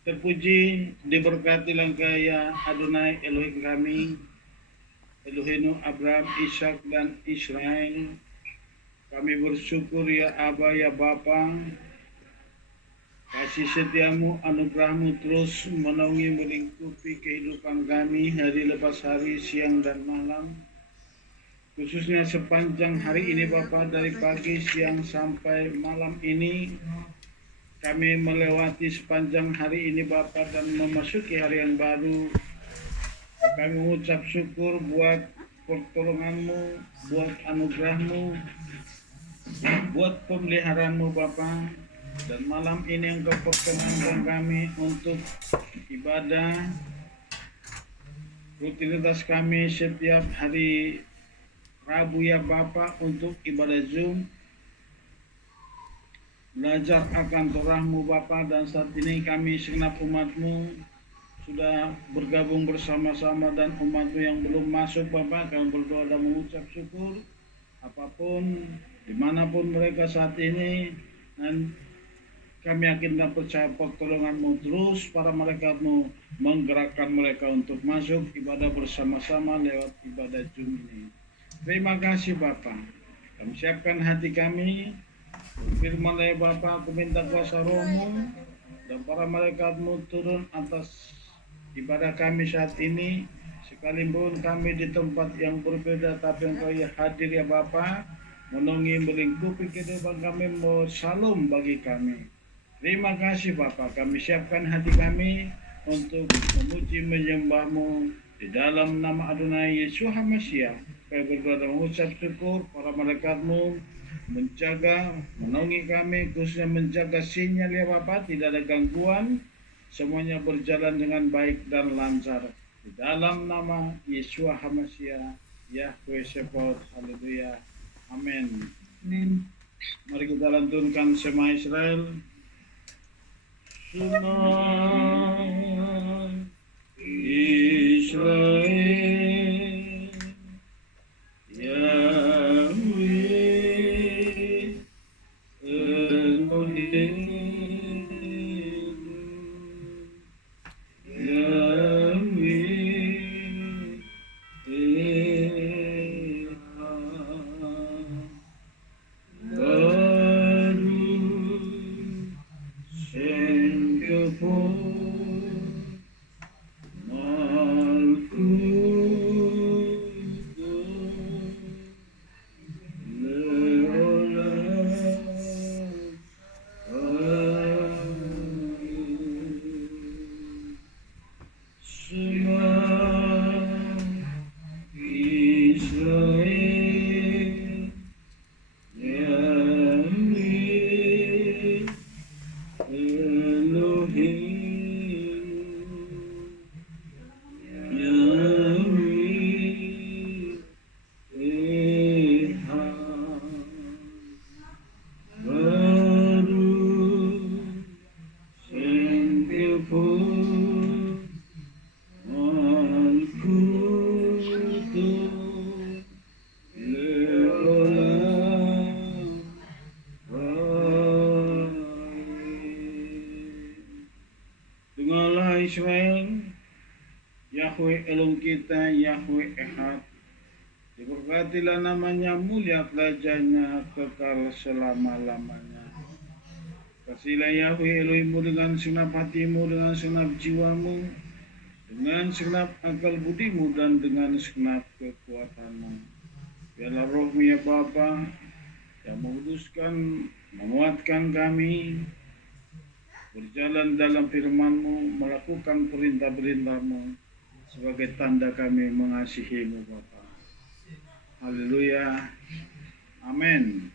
Terpuji, diberkati langkah Adonai Elohim kami, Elohim Abraham, Ishak dan Israel. Kami bersyukur ya Aba ya Bapa, kasih setiamu, anugerahmu terus menaungi melingkupi kehidupan kami hari lepas hari, siang dan malam. Khususnya sepanjang hari ini Bapa, dari pagi, siang sampai malam ini, kami melewati sepanjang hari ini Bapa dan memasuki hari yang baru. Kami mengucap syukur buat pertolonganmu, buat anugerahmu, buat pemeliharaanmu Bapa. Dan malam ini Engkau perkenankan kami untuk ibadah rutinitas kami setiap hari Rabu ya Bapa, untuk ibadah Zoom, belajar akan Torahmu Bapa. Dan saat ini kami segenap umatmu sudah bergabung bersama-sama, dan umatmu yang belum masuk Bapak, kami berdoa dan mengucap syukur apapun dimanapun mereka saat ini, dan kami yakin dan percaya pertolonganmu terus para malaikatmu menggerakkan mereka untuk masuk ibadah bersama-sama lewat ibadah Zoom ini. Terima kasih Bapak. Kami siapkan hati kami, firman ya Bapak, aku minta kuasa rohmu dan para malaikatmu turun atas ibadah kami saat ini, sekalipun kami di tempat yang berbeda, tapi Engkau ya hadir ya Bapa, menaungi melingkupi kehidupan kami, mau salam bagi kami. Terima kasih Bapa, kami siapkan hati kami untuk memuji menyembah-Mu di dalam nama Adonai Yesus HaMashiach. Kami berdoa dan mengucap syukur para malaikat-Mu menjaga, menaungi kami, khususnya menjaga sinyal ya Bapa, tidak ada gangguan, semuanya berjalan dengan baik dan lancar. Di dalam nama Yeshua HaMashiach, Yahweh Sepot, haleluya, amin. Amin. Mari kita lantunkan Shema Israel. Shema Israel, Yahweh Elohim. Israel, Yahweh Elohim kita, Yahweh Ehad. Diberkatilah namanya, mulia kerajaannya, kekal selama-lamanya. Kasihlah Yahweh Elohimmu dengan segenap hatimu, dengan segenap jiwamu, dengan segenap akal budimu, dan dengan segenap kekuatanmu. Biarlah rohmu ya Bapa yang menguduskan, menguatkan kami, berjalan dalam firman-Mu, melakukan perintah-perintah-Mu, sebagai tanda kami mengasihi-Mu Bapa. Haleluya. Amin.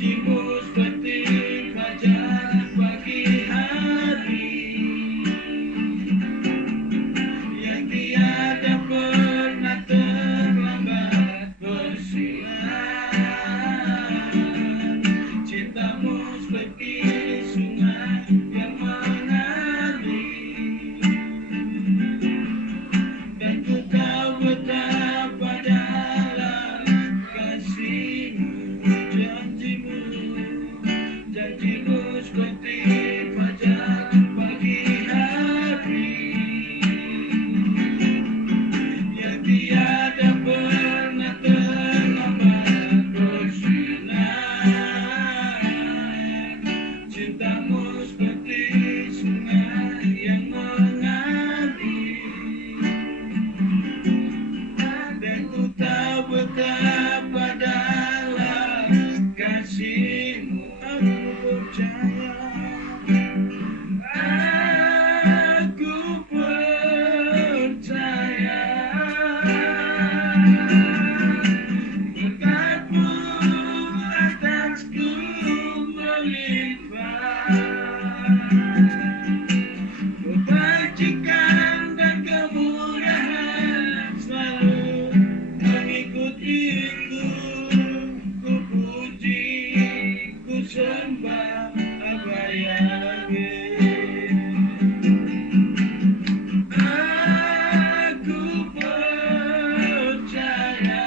Janjimu seperti fajar pagi hari yang tiada pernah terlambat bersinar. Cintamu seperti sungai yang mengalir, dan ku tahu betapa dalam kasihmu. Janjimu seperti fajar pagi hari yang tiada pernah terlambat bersinar. Cintamu seperti sungai yang mengalir, dan ku tahu betapa dalam kasihmu. Aku percaya, aku percaya, berkatmu atasku melimpah. Kebajikan dan kemurahan selalu mengikutiku. Ku puji, ku sembah Aba Yahweh. Aku percaya,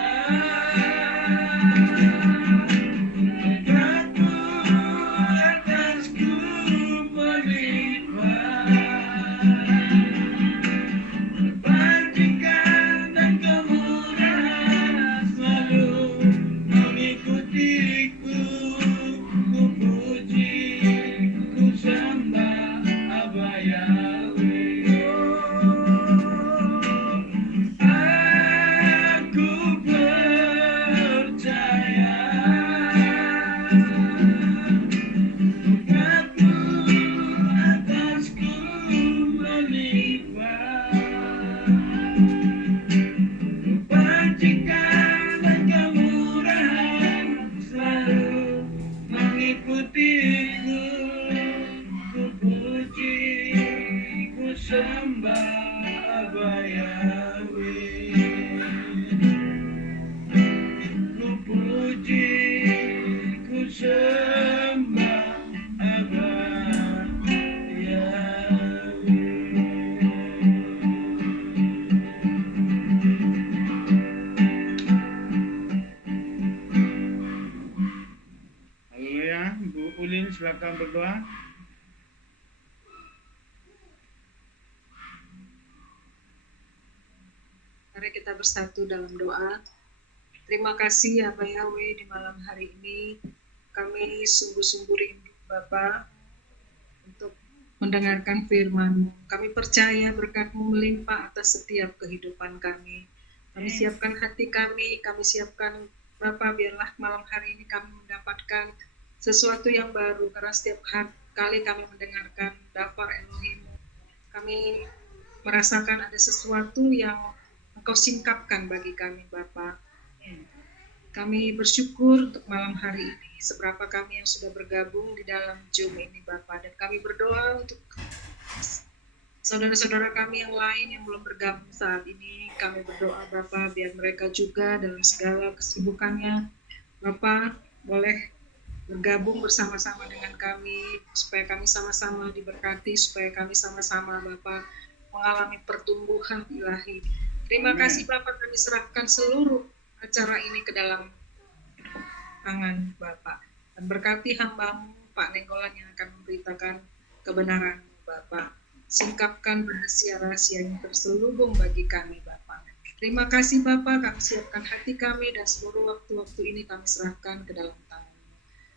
berkatmu atasku melimpah. Kebajikan dan kemurahan selalu mengikutiku. Ku puji, ku sembah Aba Yahweh. Aku percaya, berkatmu atasku melimpah. Kebajikan dan kemurahan selalu mengikutiku. Ku puji, ku sembah Aba Yahweh. Ku puji, ku sembah Aba Yahweh. Haleluya. Bu Ulin silakan berdoa. Mari kita bersatu dalam doa. Terima kasih ya Pak Yahweh, di malam hari ini kami sungguh-sungguh rindu Bapa untuk mendengarkan firman-Mu. Kami percaya berkat-Mu melimpah atas setiap kehidupan kami. Kami siapkan hati kami siapkan Bapa, biarlah malam hari ini kami mendapatkan sesuatu yang baru, karena setiap kali kami mendengarkan Dafar Elohim, kami merasakan ada sesuatu yang Engkau singkapkan bagi kami Bapa. Kami bersyukur untuk malam hari ini, seberapa kami yang sudah bergabung di dalam Zoom ini Bapa, dan kami berdoa untuk saudara-saudara kami yang lain yang belum bergabung saat ini. Kami berdoa Bapa, biar mereka juga dalam segala kesibukannya Bapa boleh bergabung bersama-sama dengan kami, supaya kami sama-sama diberkati, supaya kami sama-sama Bapa mengalami pertumbuhan ilahi. Terima kasih Bapak, kami serahkan seluruh acara ini ke dalam tangan Bapak. Dan berkati hamba-Mu Pak Nenggolan yang akan memberitakan kebenaran Bapak. Singkapkan rahasia-rahasia yang terselubung bagi kami Bapak. Terima kasih Bapak, kami siapkan hati kami dan seluruh waktu-waktu ini kami serahkan ke dalam tangan-Mu.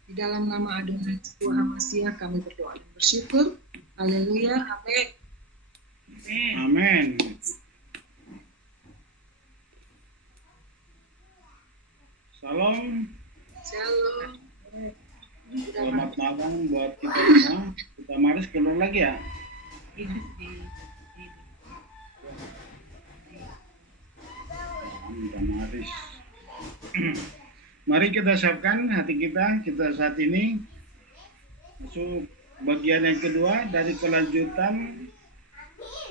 Di dalam nama Adonai Yeshua HaMashiach kami berdoa dan bersyukur. Haleluya, amin. Amin. Salam. Shalom. Selamat malam buat kita semua. Kita Maris keluar lagi ya. Kita Maris. Mari kita siapkan hati kita saat ini masuk bagian yang kedua dari kelanjutan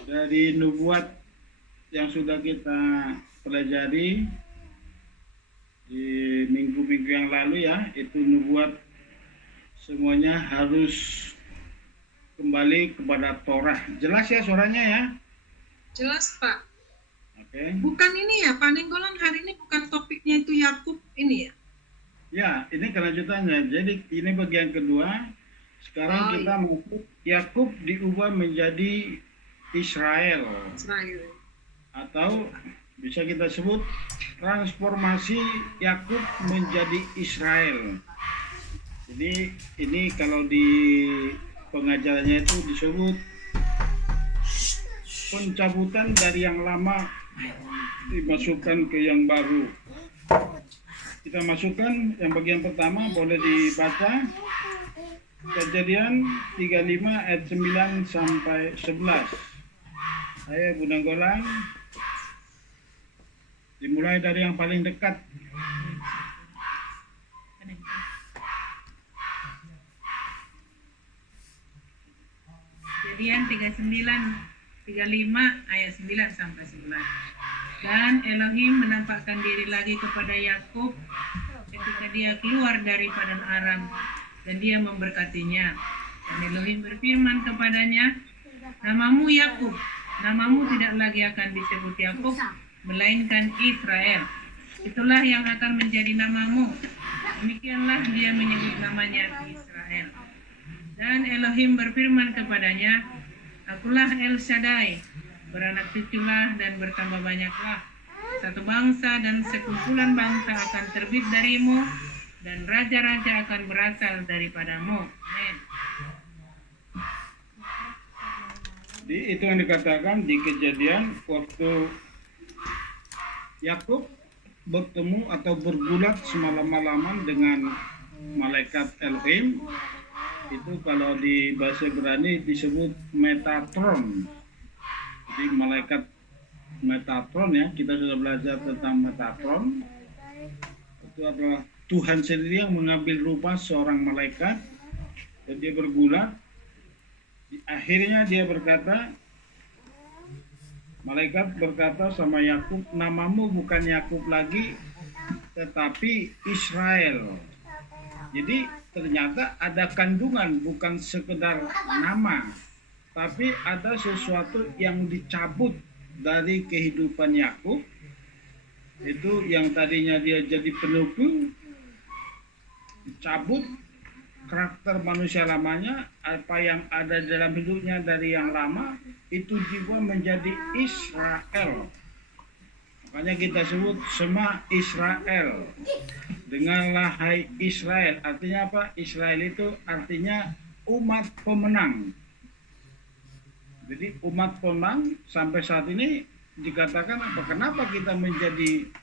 dari nubuat yang sudah kita pelajari di minggu-minggu yang lalu ya, itu nubuat semuanya harus kembali kepada Torah. Jelas ya suaranya ya? Jelas Pak. Oke. Bukan ini ya, Pak Nenggolan hari ini bukan topiknya itu Yakub ini ya? Ya, ini kelanjutannya. Jadi ini bagian kedua. Sekarang kita masuk Yakub diubah menjadi Israel. Atau bisa kita sebut transformasi Yakub menjadi Israel. Jadi ini kalau di pengajarannya itu disebut pencabutan dari yang lama dimasukkan ke yang baru. Kita masukkan yang bagian pertama, boleh dibaca Kejadian 35 ayat 9 sampai 11. Ayo Bu Nenggolan, dimulai dari yang paling dekat. Kejadian 35 ayat 9 sampai 11. Dan Elohim menampakkan diri lagi kepada Yakub ketika dia keluar dari padang Aram, dan dia memberkatinya. Dan Elohim berfirman kepadanya, namamu Yakub, namamu tidak lagi akan disebut Yakub, melainkan Israel. Itulah yang akan menjadi namamu. Demikianlah dia menyebut namanya Israel. Dan Elohim berfirman kepadanya, akulah El Shaddai, beranak cuculah dan bertambah banyaklah. Satu bangsa dan sekumpulan bangsa akan terbit darimu, dan raja-raja akan berasal daripadamu. Amen. Itu yang dikatakan di Kejadian waktu Yakub bertemu atau bergulat semalam-malaman dengan malaikat Elohim. Itu kalau di bahasa Ibrani disebut Metatron. Jadi malaikat Metatron ya, kita sudah belajar tentang Metatron. Itu adalah Tuhan sendiri yang mengambil rupa seorang malaikat dan dia bergulat. Akhirnya dia berkata, malaikat berkata sama Yakub, namamu bukan Yakub lagi, tetapi Israel. Jadi ternyata ada kandungan, bukan sekedar nama, tapi ada sesuatu yang dicabut dari kehidupan Yakub. Itu yang tadinya dia jadi penopeng, dicabut karakter manusia lamanya, apa yang ada dalam hidupnya dari yang lama itu juga menjadi Israel. Makanya kita sebut Shema Israel. Dengarlah hai Israel. Artinya apa? Israel itu artinya umat pemenang. Jadi umat pemenang sampai saat ini dikatakan apa? Kenapa kita menjadi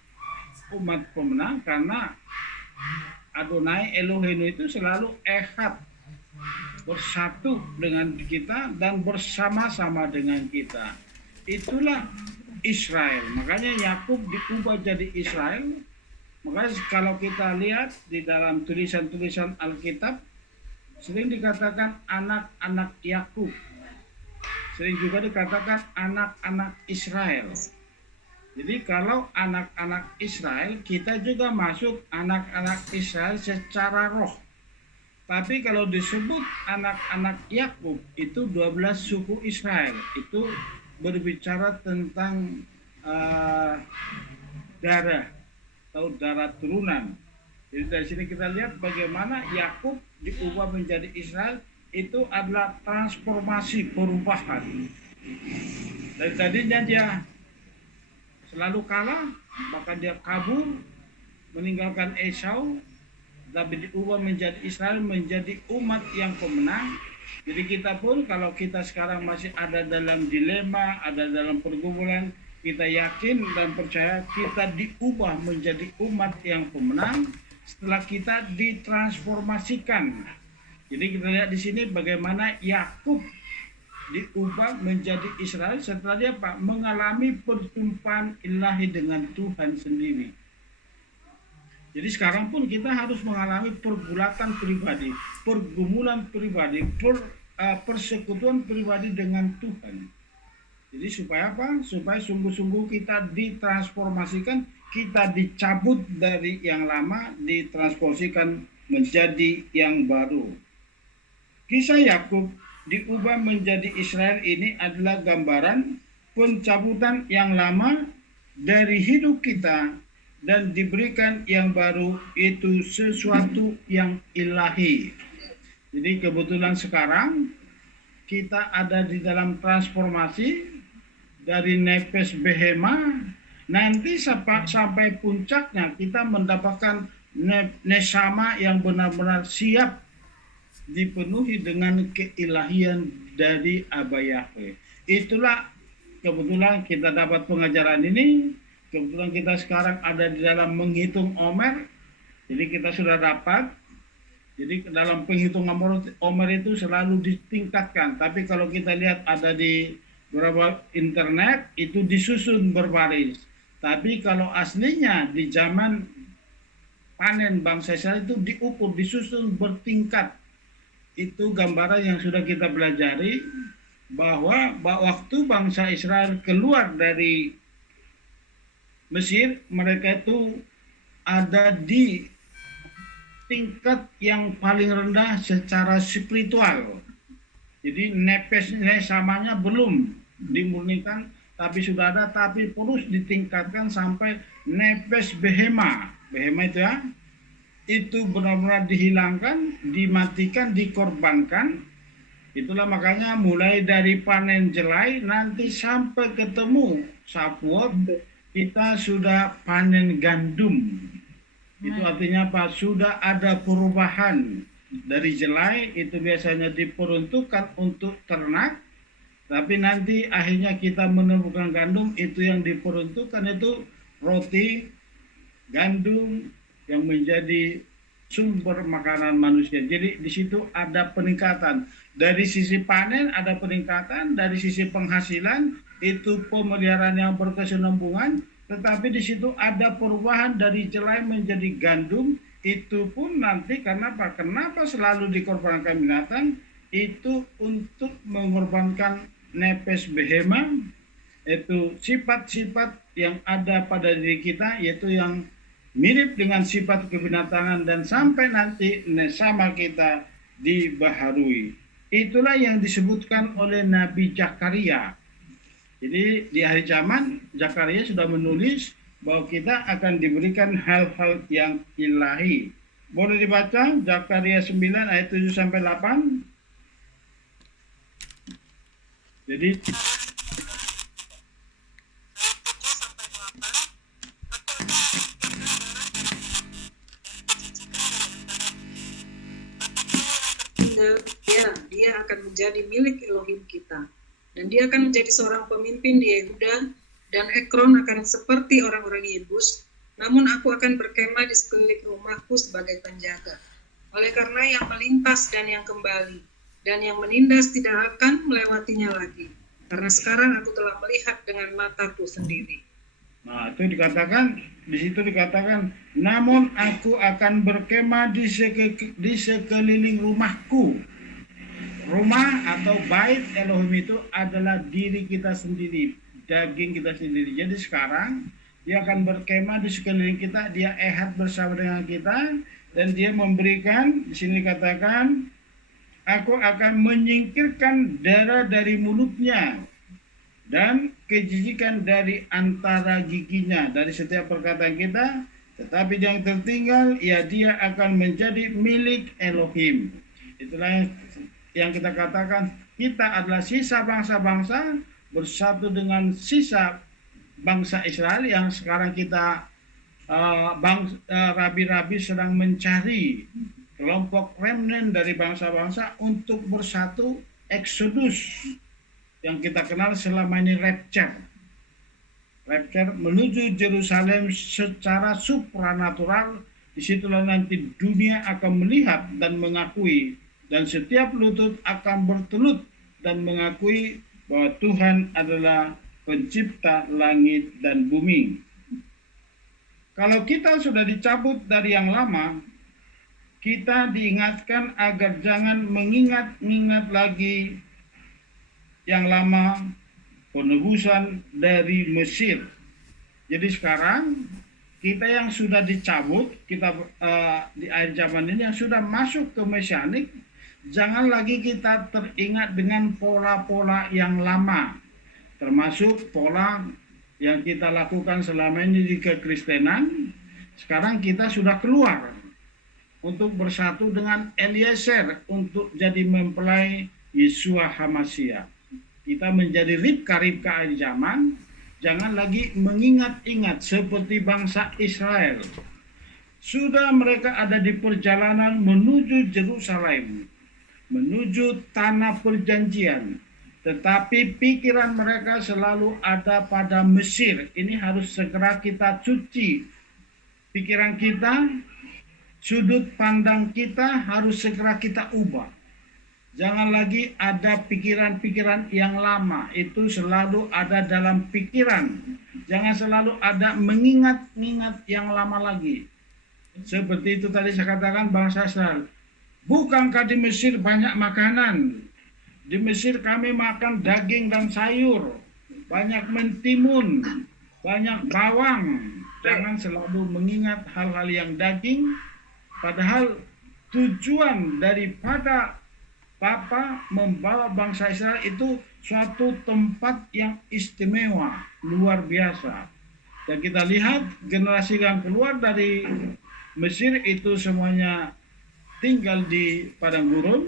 umat pemenang? Karena Adonai Elohim itu selalu ehad, bersatu dengan kita dan bersama-sama dengan kita. Itulah Israel. Makanya Yakub diubah jadi Israel. Makanya kalau kita lihat di dalam tulisan-tulisan Alkitab, sering dikatakan anak-anak Yakub, sering juga dikatakan anak-anak Israel. Jadi kalau anak-anak Israel, kita juga masuk anak-anak Israel secara roh. Tapi kalau disebut anak-anak Yakub, itu 12 suku Israel. Itu berbicara tentang darah atau darah turunan. Jadi dari sini kita lihat bagaimana Yakub diubah menjadi Israel, itu adalah transformasi, perubahan. Dari tadinya dia selalu kalah, bahkan dia kabur, meninggalkan Esau, tapi diubah menjadi Israel, menjadi umat yang pemenang. Jadi kita pun kalau kita sekarang masih ada dalam dilema, ada dalam pergumulan, kita yakin dan percaya kita diubah menjadi umat yang pemenang setelah kita ditransformasikan. Jadi kita lihat di sini bagaimana Yakub diubah menjadi Israel setelah dia mengalami perjumpaan ilahi dengan Tuhan sendiri. Jadi sekarang pun kita harus mengalami pergulatan pribadi, pergumulan pribadi, persekutuan pribadi dengan Tuhan. Jadi supaya apa? Supaya sungguh-sungguh kita ditransformasikan, kita dicabut dari yang lama, ditransformasikan menjadi yang baru. Kisah Yakub diubah menjadi Israel ini adalah gambaran pencabutan yang lama dari hidup kita dan diberikan yang baru, itu sesuatu yang ilahi. Jadi kebetulan sekarang kita ada di dalam transformasi dari nepes behema, nanti sampai puncaknya kita mendapatkan nesama yang benar-benar siap dipenuhi dengan keilahian dari Aba Yahweh. Itulah kebetulan kita dapat pengajaran ini. Kebetulan kita sekarang ada di dalam menghitung Omer, jadi kita sudah dapat. Jadi dalam penghitungan Omer itu selalu ditingkatkan. Tapi kalau kita lihat ada di beberapa internet itu disusun berbaris. Tapi kalau aslinya di zaman panen bangsa Israel itu diukur, disusun bertingkat. Itu gambaran yang sudah kita pelajari bahwa waktu bangsa Israel keluar dari Mesir, mereka itu ada di tingkat yang paling rendah secara spiritual. Jadi nesamanya belum dimurnikan, tapi sudah ada, tapi terus ditingkatkan sampai nepes behema. Behema itu ya, itu benar-benar dihilangkan, dimatikan, dikorbankan. Itulah makanya mulai dari panen jelai nanti sampai ketemu Sapuot, kita sudah panen gandum. Itu artinya apa? Sudah ada perubahan. Dari jelai itu biasanya diperuntukkan untuk ternak, tapi nanti akhirnya kita menemukan gandum, itu yang diperuntukkan itu roti gandum yang menjadi sumber makanan manusia. Jadi di situ ada peningkatan. Dari sisi panen ada peningkatan, dari sisi penghasilan itu pemeliharaan yang berkesinambungan, tetapi di situ ada perubahan dari jelai menjadi gandum. Itu pun nanti kenapa selalu dikorbankan binatang, itu untuk mengorbankan nepes behema, itu sifat-sifat yang ada pada diri kita, yaitu yang mirip dengan sifat kebinatangan, dan sampai nanti nesama kita dibaharui. Itulah yang disebutkan oleh Nabi Zakaria. Jadi di akhir zaman Zakaria sudah menulis bahwa kita akan diberikan hal-hal yang ilahi. Boleh dibaca Zakaria 9 ayat 7 sampai 8. Jadi dia akan menjadi milik Elohim kita. Dan dia akan menjadi seorang pemimpin di Yehuda, dan Ekron akan seperti orang-orang Yebus, namun aku akan berkemah di sekeliling rumahku sebagai penjaga. Oleh karena yang melintas dan yang kembali, dan yang menindas tidak akan melewatinya lagi. Karena sekarang aku telah melihat dengan mataku sendiri. Nah, itu dikatakan, di situ dikatakan, namun aku akan berkemah di sekeliling rumahku. Rumah atau bait Elohim itu adalah diri kita sendiri, daging kita sendiri. Jadi sekarang dia akan berkemah di sekeliling kita, dia ehad bersama dengan kita, dan dia memberikan, di sini dikatakan, aku akan menyingkirkan darah dari mulutnya dan kejijikan dari antara giginya, dari setiap perkataan kita, tetapi yang tertinggal, ya dia akan menjadi milik Elohim. Itulah yang kita katakan, kita adalah sisa bangsa-bangsa bersatu dengan sisa bangsa Israel yang sekarang kita rabi-rabi sedang mencari kelompok remnant dari bangsa-bangsa untuk bersatu, Exodus yang kita kenal selama ini rapture menuju Yerusalem secara supranatural. Disitulah nanti dunia akan melihat dan mengakui, dan setiap lutut akan bertelut dan mengakui bahwa Tuhan adalah pencipta langit dan bumi. Kalau kita sudah dicabut dari yang lama, kita diingatkan agar jangan mengingat-ingat lagi yang lama, penebusan dari Mesir. Jadi sekarang kita yang sudah dicabut, kita di akhir zaman ini yang sudah masuk ke mesianik, jangan lagi kita teringat dengan pola-pola yang lama, termasuk pola yang kita lakukan selama ini di kekristenan. Sekarang kita sudah keluar untuk bersatu dengan Eliezer untuk jadi mempelai Yeshua HaMashiach. Kita menjadi ribka-ribka akhir zaman. Jangan lagi mengingat-ingat seperti bangsa Israel. Sudah mereka ada di perjalanan menuju Yerusalem, menuju tanah perjanjian. Tetapi pikiran mereka selalu ada pada Mesir. Ini harus segera kita cuci. Pikiran kita, sudut pandang kita harus segera kita ubah. Jangan lagi ada pikiran-pikiran yang lama, itu selalu ada dalam pikiran. Jangan selalu ada mengingat-ingat yang lama lagi. Seperti itu tadi saya katakan bangsa Israel. Bukankah di Mesir banyak makanan? Di Mesir kami makan daging dan sayur, banyak mentimun, banyak bawang. Jangan selalu mengingat hal-hal yang daging, padahal tujuan daripada Bapa membawa bangsa Israel itu suatu tempat yang istimewa, luar biasa. Dan kita lihat generasi yang keluar dari Mesir itu semuanya tinggal di padang gurun.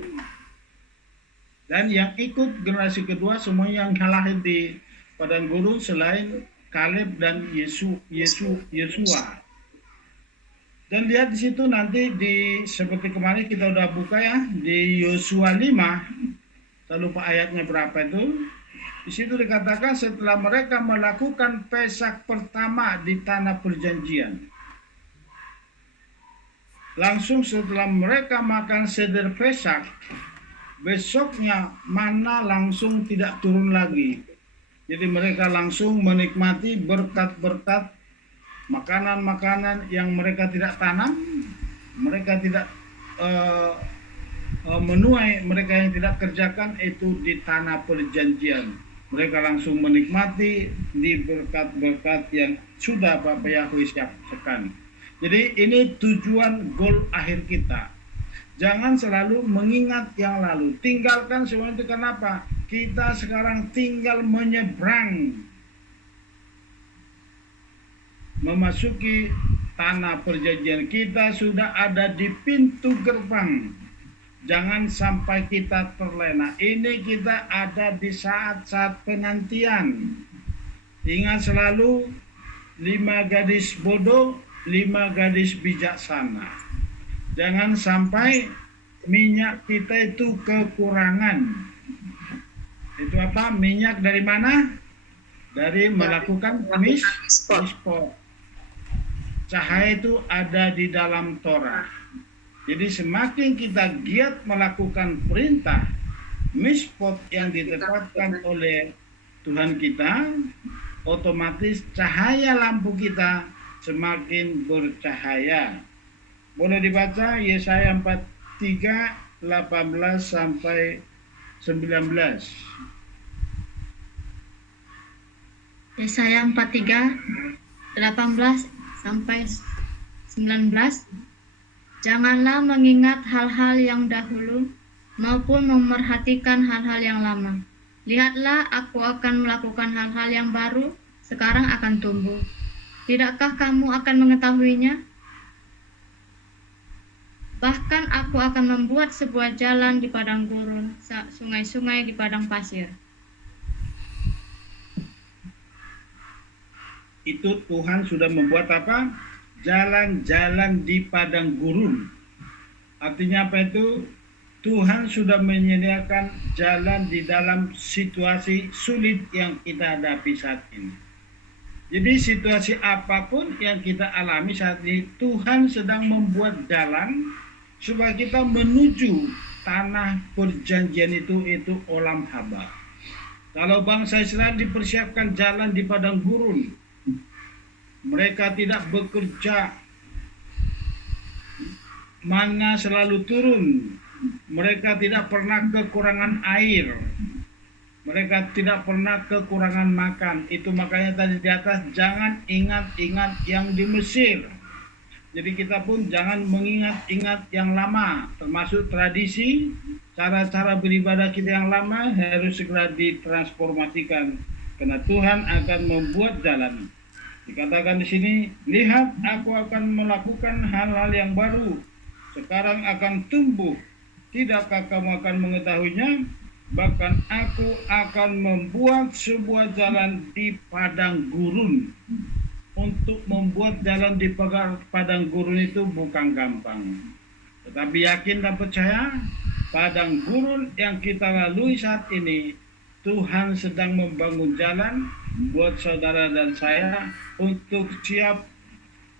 Dan yang ikut generasi kedua semuanya yang lahir di padang gurun selain Kaleb dan Yesua. Dan lihat di situ nanti seperti kemarin kita udah buka ya di Yosua 5. Saya lupa ayatnya berapa itu. Di situ dikatakan setelah mereka melakukan Pesak pertama di tanah perjanjian. Langsung setelah mereka makan seder Pesak, besoknya mana langsung tidak turun lagi. Jadi mereka langsung menikmati berkat-berkat makanan-makanan yang mereka tidak tanam, mereka tidak menuai, mereka yang tidak kerjakan itu di tanah perjanjian. Mereka langsung menikmati di berkat-berkat yang sudah Bapak Yahweh siapkan. Jadi ini tujuan goal akhir kita. Jangan selalu mengingat yang lalu. Tinggalkan semua itu. Kenapa? Kita sekarang tinggal menyeberang, memasuki tanah perjanjian. Kita sudah ada di pintu gerbang. Jangan sampai kita terlena. Ini kita ada di saat-saat penantian. Ingat selalu 5 gadis bodoh, 5 gadis bijaksana. Jangan sampai minyak kita itu kekurangan. Itu apa? Minyak dari mana? Dari melakukan mispot. Cahaya itu ada di dalam Torah. Jadi semakin kita giat melakukan perintah mispot yang ditetapkan oleh Tuhan kita, otomatis cahaya lampu kita semakin bercahaya. Boleh dibaca Yesaya 43, 18 sampai 19. Yesaya 43, 18 sampai 19. Janganlah mengingat hal-hal yang dahulu maupun memerhatikan hal-hal yang lama. Lihatlah, aku akan melakukan hal-hal yang baru, sekarang akan tumbuh. Tidakkah kamu akan mengetahuinya? Bahkan aku akan membuat sebuah jalan di padang gurun, sungai-sungai di padang pasir. Itu Tuhan sudah membuat apa? Jalan-jalan di padang gurun. Artinya apa itu? Tuhan sudah menyediakan jalan di dalam situasi sulit yang kita hadapi saat ini. Jadi situasi apapun yang kita alami saat ini, Tuhan sedang membuat jalan supaya kita menuju tanah perjanjian itu Olam Haba. Kalau bangsa Israel dipersiapkan jalan di padang gurun, mereka tidak bekerja, mana selalu turun, mereka tidak pernah kekurangan air, mereka tidak pernah kekurangan makan. Itu makanya tadi di atas, jangan ingat-ingat yang di Mesir. Jadi kita pun jangan mengingat-ingat yang lama, termasuk tradisi, cara-cara beribadah kita yang lama harus segera ditransformasikan, karena Tuhan akan membuat jalan. Dikatakan di sini, lihat aku akan melakukan hal-hal yang baru, sekarang akan tumbuh, tidakkah kamu akan mengetahuinya? Bahkan aku akan membuat sebuah jalan di padang gurun. Untuk membuat jalan di padang gurun itu bukan gampang. Tetapi yakin dan percaya, padang gurun yang kita lalui saat ini, Tuhan sedang membangun jalan buat saudara dan saya untuk siap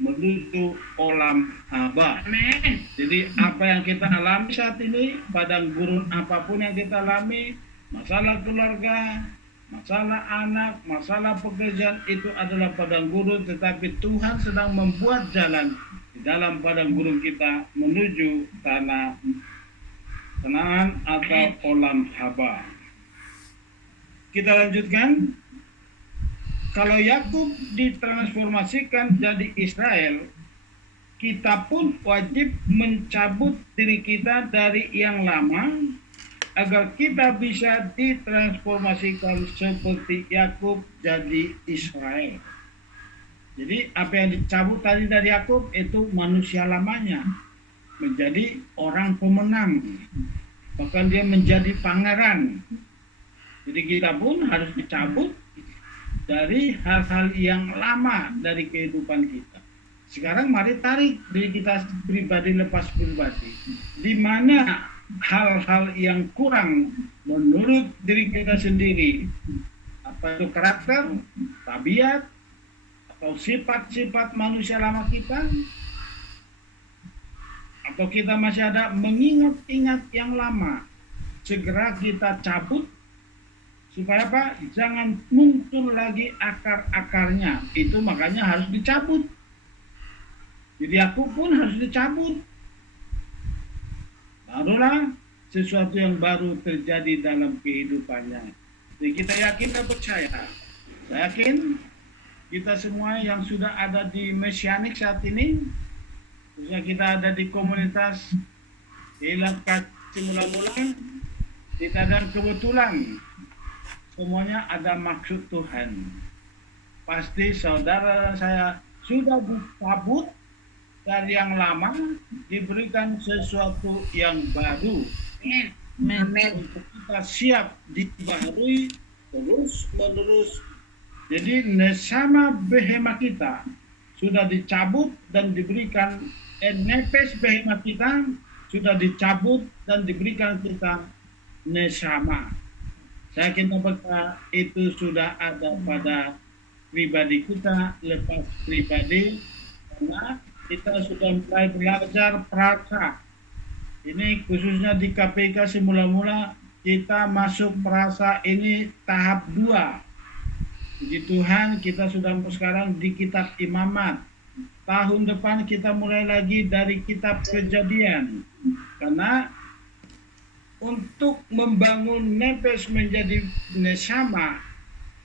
menuju olam haba. Amin. Jadi apa yang kita alami saat ini, padang gurun apapun yang kita alami, masalah keluarga, masalah anak, masalah pekerjaan, itu adalah padang gurun, tetapi Tuhan sedang membuat jalan di dalam padang gurun kita menuju tanah Kanaan atau olam haba. Kita lanjutkan. Kalau Yakub ditransformasikan jadi Israel, kita pun wajib mencabut diri kita dari yang lama agar kita bisa ditransformasikan seperti Yakub jadi Israel. Jadi apa yang dicabut tadi dari Yakub itu manusia lamanya, menjadi orang pemenang, bahkan dia menjadi pangeran. Jadi kita pun harus dicabut dari hal-hal yang lama dari kehidupan kita. Sekarang mari tarik diri kita pribadi lepas pribadi. Di mana hal-hal yang kurang menurut diri kita sendiri, apa itu karakter, tabiat, atau sifat-sifat manusia lama kita, atau kita masih ada mengingat-ingat yang lama, segera kita cabut supaya apa? Jangan muncul lagi akar-akarnya. Itu makanya harus dicabut. Jadi aku pun harus dicabut. Barulah sesuatu yang baru terjadi dalam kehidupannya. Jadi kita yakin dan percaya. Saya yakin kita semua yang sudah ada di Mesianik saat ini, khususnya kita ada di komunitas Hilang Kasih Mula-Mula, kita dan kebetulan semuanya ada maksud Tuhan. Pasti saudara saya sudah dicabut dari yang lama, diberikan sesuatu yang baru. Amin. Untuk kita siap dibaharui terus menerus. Jadi nesama behema kita sudah dicabut dan diberikan, nepes behema kita sudah dicabut dan diberikan kita nesama. Saya yakin apakah itu sudah ada pada pribadi kita lepas pribadi, karena kita sudah mulai belajar perasa. Ini khususnya di KPK semula-mula kita masuk perasa ini tahap 2. Puji Tuhan kita sudah sekarang di kitab Imamat. Tahun depan kita mulai lagi dari kitab Kejadian. Karena untuk membangun nepes menjadi nesama,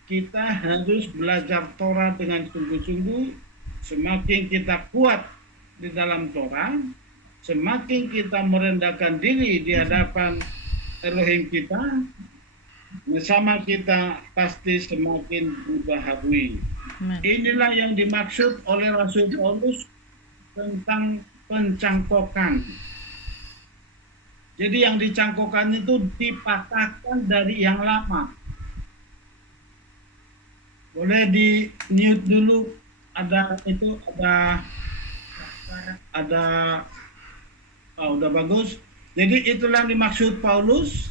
kita harus belajar Torah dengan sungguh-sungguh. Semakin kita kuat di dalam Torah, semakin kita merendahkan diri di hadapan Elohim kita, nesama kita pasti semakin dibaharui. Inilah yang dimaksud oleh Rasul Paulus tentang pencangkokan. Jadi yang dicangkokkan itu dipatahkan dari yang lama. Boleh di mute dulu, ada udah bagus. Jadi itulah yang dimaksud Paulus,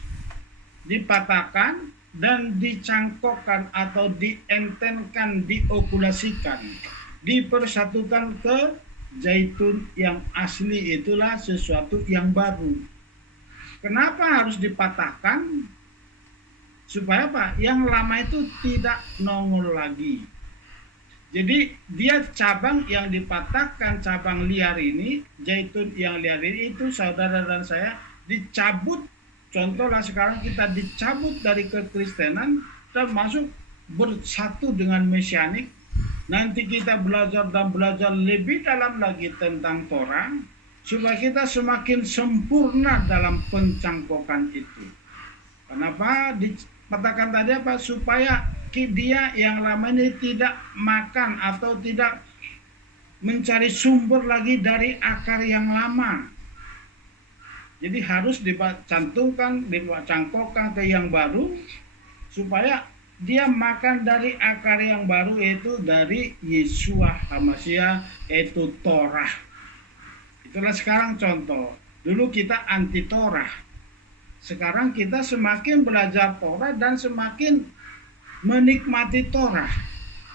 dipatahkan dan dicangkokkan atau dientenkan, diokulasikan, dipersatukan ke zaitun yang asli, itulah sesuatu yang baru. Kenapa harus dipatahkan? Supaya apa? Yang lama itu tidak nongol lagi. Jadi dia cabang yang dipatahkan, cabang liar ini, zaitun yang liar ini itu saudara dan saya dicabut. Contohlah sekarang kita dicabut dari kekristenan dan masuk bersatu dengan mesianik. Nanti kita belajar dan belajar lebih dalam lagi tentang Torah supaya kita semakin sempurna dalam pencangkokan itu. Kenapa dikatakan tadi apa? Supaya dia yang lama ini tidak makan atau tidak mencari sumber lagi dari akar yang lama. Jadi harus dicantumkan, dicangkokkan ke yang baru supaya dia makan dari akar yang baru, yaitu dari Yeshua HaMashiach, yaitu Torah. Itulah sekarang contoh. Dulu kita anti Torah. Sekarang kita semakin belajar Torah dan semakin menikmati Torah.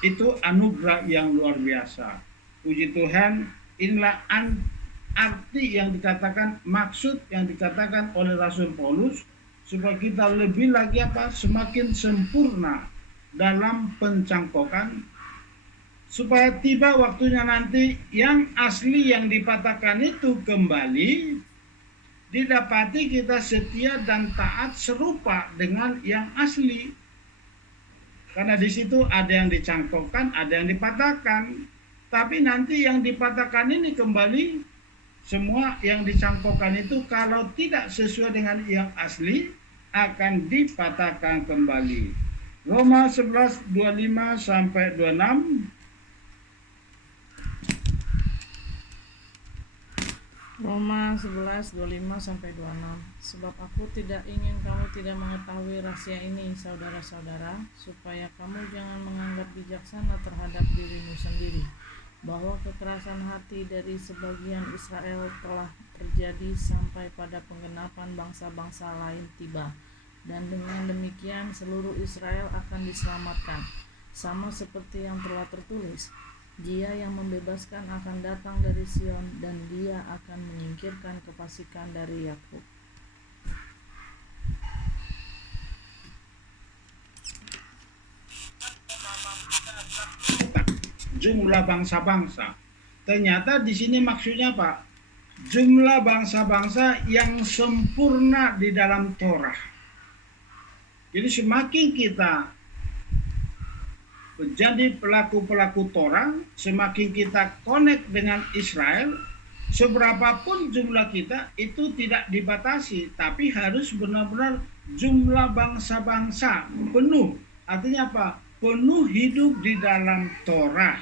Itu anugerah yang luar biasa. Puji Tuhan, inilah arti yang dikatakan, maksud yang dikatakan oleh Rasul Paulus, supaya kita lebih lagi semakin sempurna dalam pencangkokan, supaya tiba waktunya nanti yang asli yang dipatahkan itu kembali, didapati kita setia dan taat serupa dengan yang asli. Karena di situ ada yang dicangkokkan, ada yang dipatahkan. Tapi nanti yang dipatahkan ini kembali, semua yang dicangkokkan itu kalau tidak sesuai dengan yang asli, akan dipatahkan kembali. Roma 11, 25 sampai 26. Roma 11, 25 sampai 26. Sebab aku tidak ingin kamu tidak mengetahui rahasia ini, saudara-saudara, supaya kamu jangan menganggap bijaksana terhadap dirimu sendiri, bahwa kekerasan hati dari sebagian Israel telah terjadi sampai pada penggenapan bangsa-bangsa lain tiba, dan dengan demikian seluruh Israel akan diselamatkan, sama seperti yang telah tertulis. Dia yang membebaskan akan datang dari Sion, dan dia akan menyingkirkan kefasikan dari Yakub. Jumlah bangsa-bangsa. Ternyata di sini maksudnya apa? Jumlah bangsa-bangsa yang sempurna di dalam Torah. Jadi semakin kita menjadi pelaku-pelaku Torah, semakin kita connect dengan Israel, seberapapun jumlah kita itu tidak dibatasi, tapi harus benar-benar jumlah bangsa-bangsa penuh. Artinya apa? Penuh hidup di dalam Torah.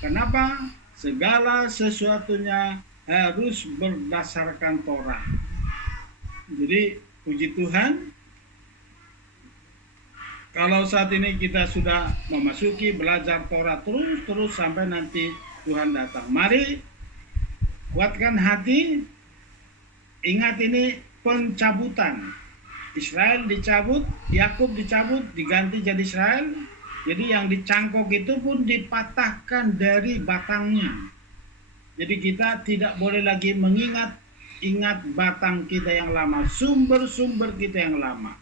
Kenapa? Segala sesuatunya harus berdasarkan Torah. Jadi puji Tuhan, kalau saat ini kita sudah memasuki belajar Torah terus sampai nanti Tuhan datang. Mari kuatkan hati. Ingat ini pencabutan. Israel dicabut, Yakub dicabut, diganti jadi Israel. Jadi yang dicangkok itu pun dipatahkan dari batangnya. Jadi kita tidak boleh lagi ingat batang kita yang lama, sumber-sumber kita yang lama.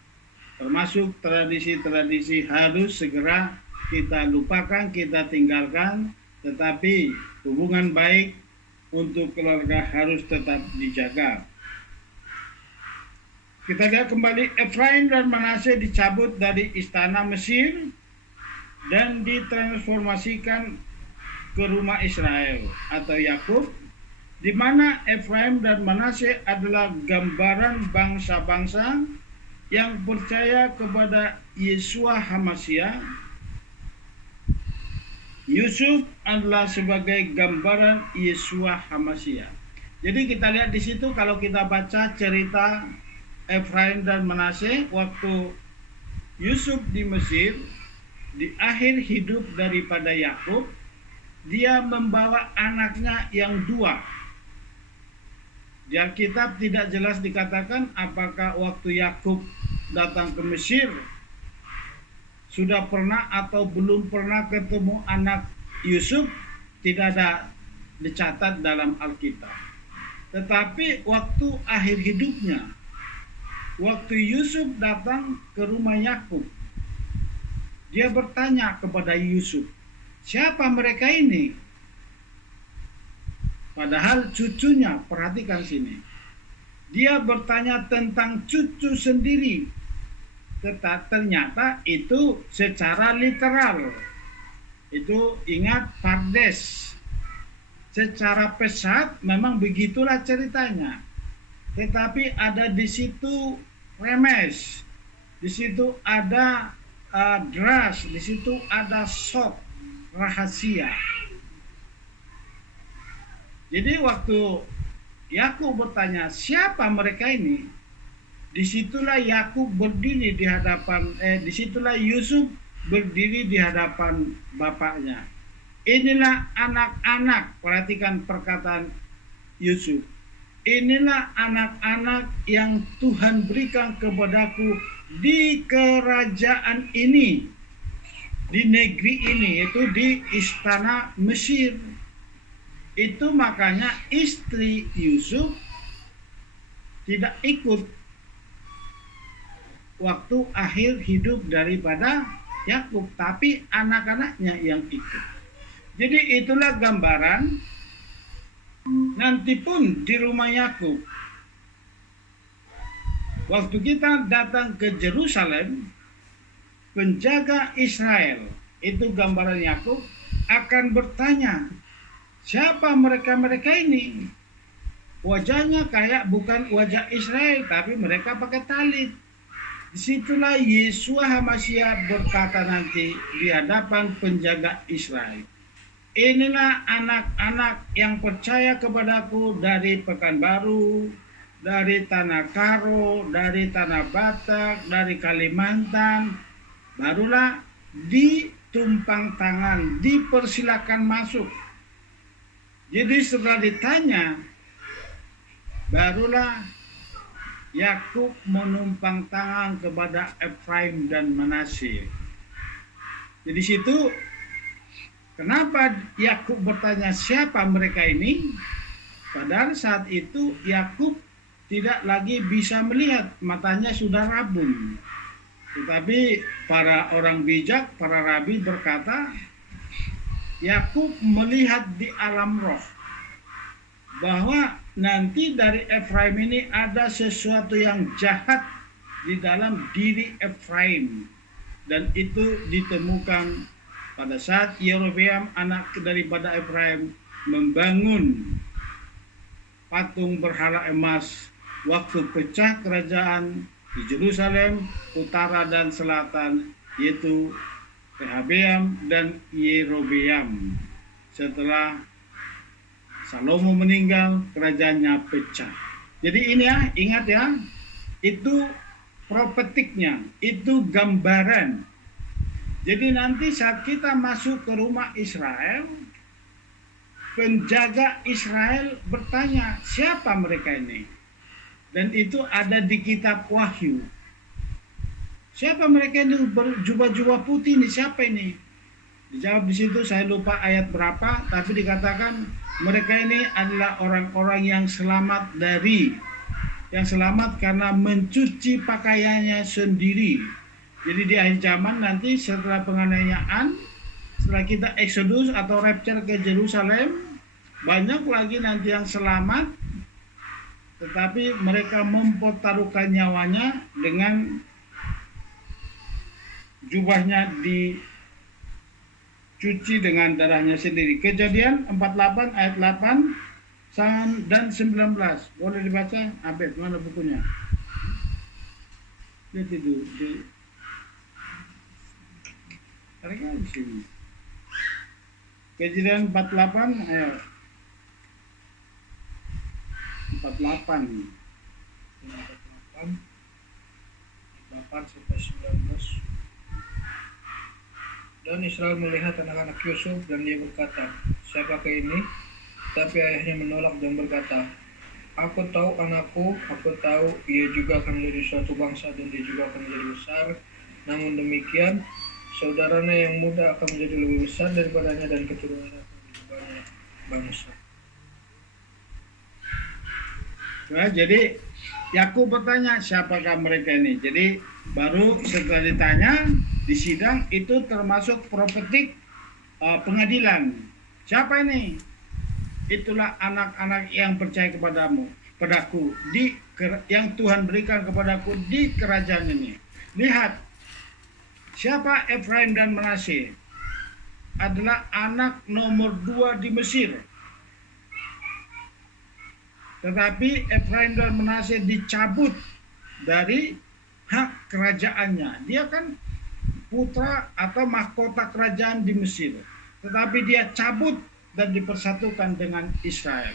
Termasuk tradisi-tradisi harus segera kita lupakan, kita tinggalkan, tetapi hubungan baik untuk keluarga harus tetap dijaga. Kita lihat kembali, Efraim dan Manasye dicabut dari istana Mesir dan ditransformasikan ke rumah Israel atau Yakub, di mana Efraim dan Manasye adalah gambaran bangsa-bangsa yang percaya kepada Yeshua HaMashiach. Yusuf adalah sebagai gambaran Yeshua HaMashiach. Jadi kita lihat di situ, kalau kita baca cerita Efraim dan Manasye waktu Yusuf di Mesir, di akhir hidup daripada Yakub, dia membawa anaknya yang dua. Di Alkitab tidak jelas dikatakan apakah waktu Yakub datang ke Mesir sudah pernah atau belum pernah ketemu anak Yusuf, tidak ada dicatat dalam Alkitab. Tetapi waktu akhir hidupnya, waktu Yusuf datang ke rumah Yakub, dia bertanya kepada Yusuf, siapa mereka ini? Padahal cucunya, perhatikan sini. Dia bertanya tentang cucu sendiri. Ternyata itu secara literal. Itu ingat Pardes. Secara pesat memang begitulah ceritanya. Tetapi ada di situ remes. Di situ ada dras, di situ ada sok rahasia. Jadi waktu Yakub bertanya siapa mereka ini, disitulah Yakub berdiri di hadapan, disitulah Yusuf berdiri di hadapan bapaknya. Inilah anak-anak, perhatikan perkataan Yusuf. Inilah anak-anak yang Tuhan berikan kepadaku di kerajaan ini, di negeri ini, itu di istana Mesir. Itu makanya istri Yusuf tidak ikut waktu akhir hidup daripada Yakub, tapi anak-anaknya yang ikut. Jadi itulah gambaran nanti pun di rumah Yakub. Waktu kita datang ke Yerusalem, penjaga Israel, itu gambaran Yakub, akan bertanya, siapa mereka-mereka ini? Wajahnya kayak bukan wajah Israel, tapi mereka pakai talit. Disitulah Yeshua HaMasyiah berkata nanti di hadapan penjaga Israel. Inilah anak-anak yang percaya kepadaku dari Pekanbaru, dari Tanah Karo, dari Tanah Batak, dari Kalimantan. Barulah ditumpang tangan, dipersilakan masuk. Jadi setelah ditanya, barulah Yakub menumpang tangan kepada Efraim dan Manasye. Jadi situ kenapa Yakub bertanya siapa mereka ini? Padahal saat itu Yakub tidak lagi bisa melihat, matanya sudah rabun. Tetapi para orang bijak, para rabi berkata, Yakub melihat di alam roh bahwa nanti dari Efraim ini ada sesuatu yang jahat di dalam diri Efraim, dan itu ditemukan pada saat Yerobeam anak daripada Efraim membangun patung berhala emas waktu pecah kerajaan di Yerusalem utara dan selatan, yaitu Rehabeam dan Yerobeam. Setelah Salomo meninggal, kerajaannya pecah. Jadi ini ya, ingat ya, itu profetiknya, itu gambaran. Jadi nanti saat kita masuk ke rumah Israel, penjaga Israel bertanya, siapa mereka ini? Dan itu ada di kitab Wahyu. Siapa mereka ini berjubah-jubah putih ini? Siapa ini? Dijawab di situ, saya lupa ayat berapa, tapi dikatakan mereka ini adalah orang-orang yang selamat karena mencuci pakaiannya sendiri. Jadi di akhir zaman nanti setelah penganiayaan, setelah kita Exodus atau rapture ke Yerusalem, banyak lagi nanti yang selamat, tetapi mereka mempertaruhkan nyawanya dengan jubahnya dicuci dengan darahnya sendiri. Kejadian 48 ayat 8 dan 19. Boleh dibaca? Abed, mana bukunya? Dia tidur. Mereka di sini. Kejadian 48 ayat 48 sampai 19. Dan Israel melihat anak-anak Yusuf dan dia berkata, siapakah ini? Tapi ayahnya menolak dan berkata, aku tahu anakku, aku tahu ia juga akan menjadi suatu bangsa dan dia juga akan menjadi besar. Namun demikian, saudaranya yang muda akan menjadi lebih besar daripadanya dan keturunannya akan menjadi banyak bangsa. Nah, jadi Yakub bertanya siapakah mereka ini. Jadi baru setelah ditanya di sidang itu termasuk profetik pengadilan. Siapa ini? Itulah anak-anak yang percaya padaku yang Tuhan berikan kepadaku di kerajaan ini. Lihat, siapa Efraim dan Manasye? Adalah anak nomor 2 di Mesir. Tetapi Efraim dan Manasye dicabut dari hak kerajaannya. Dia kan putra atau mahkota kerajaan di Mesir. Tetapi dia cabut dan dipersatukan dengan Israel.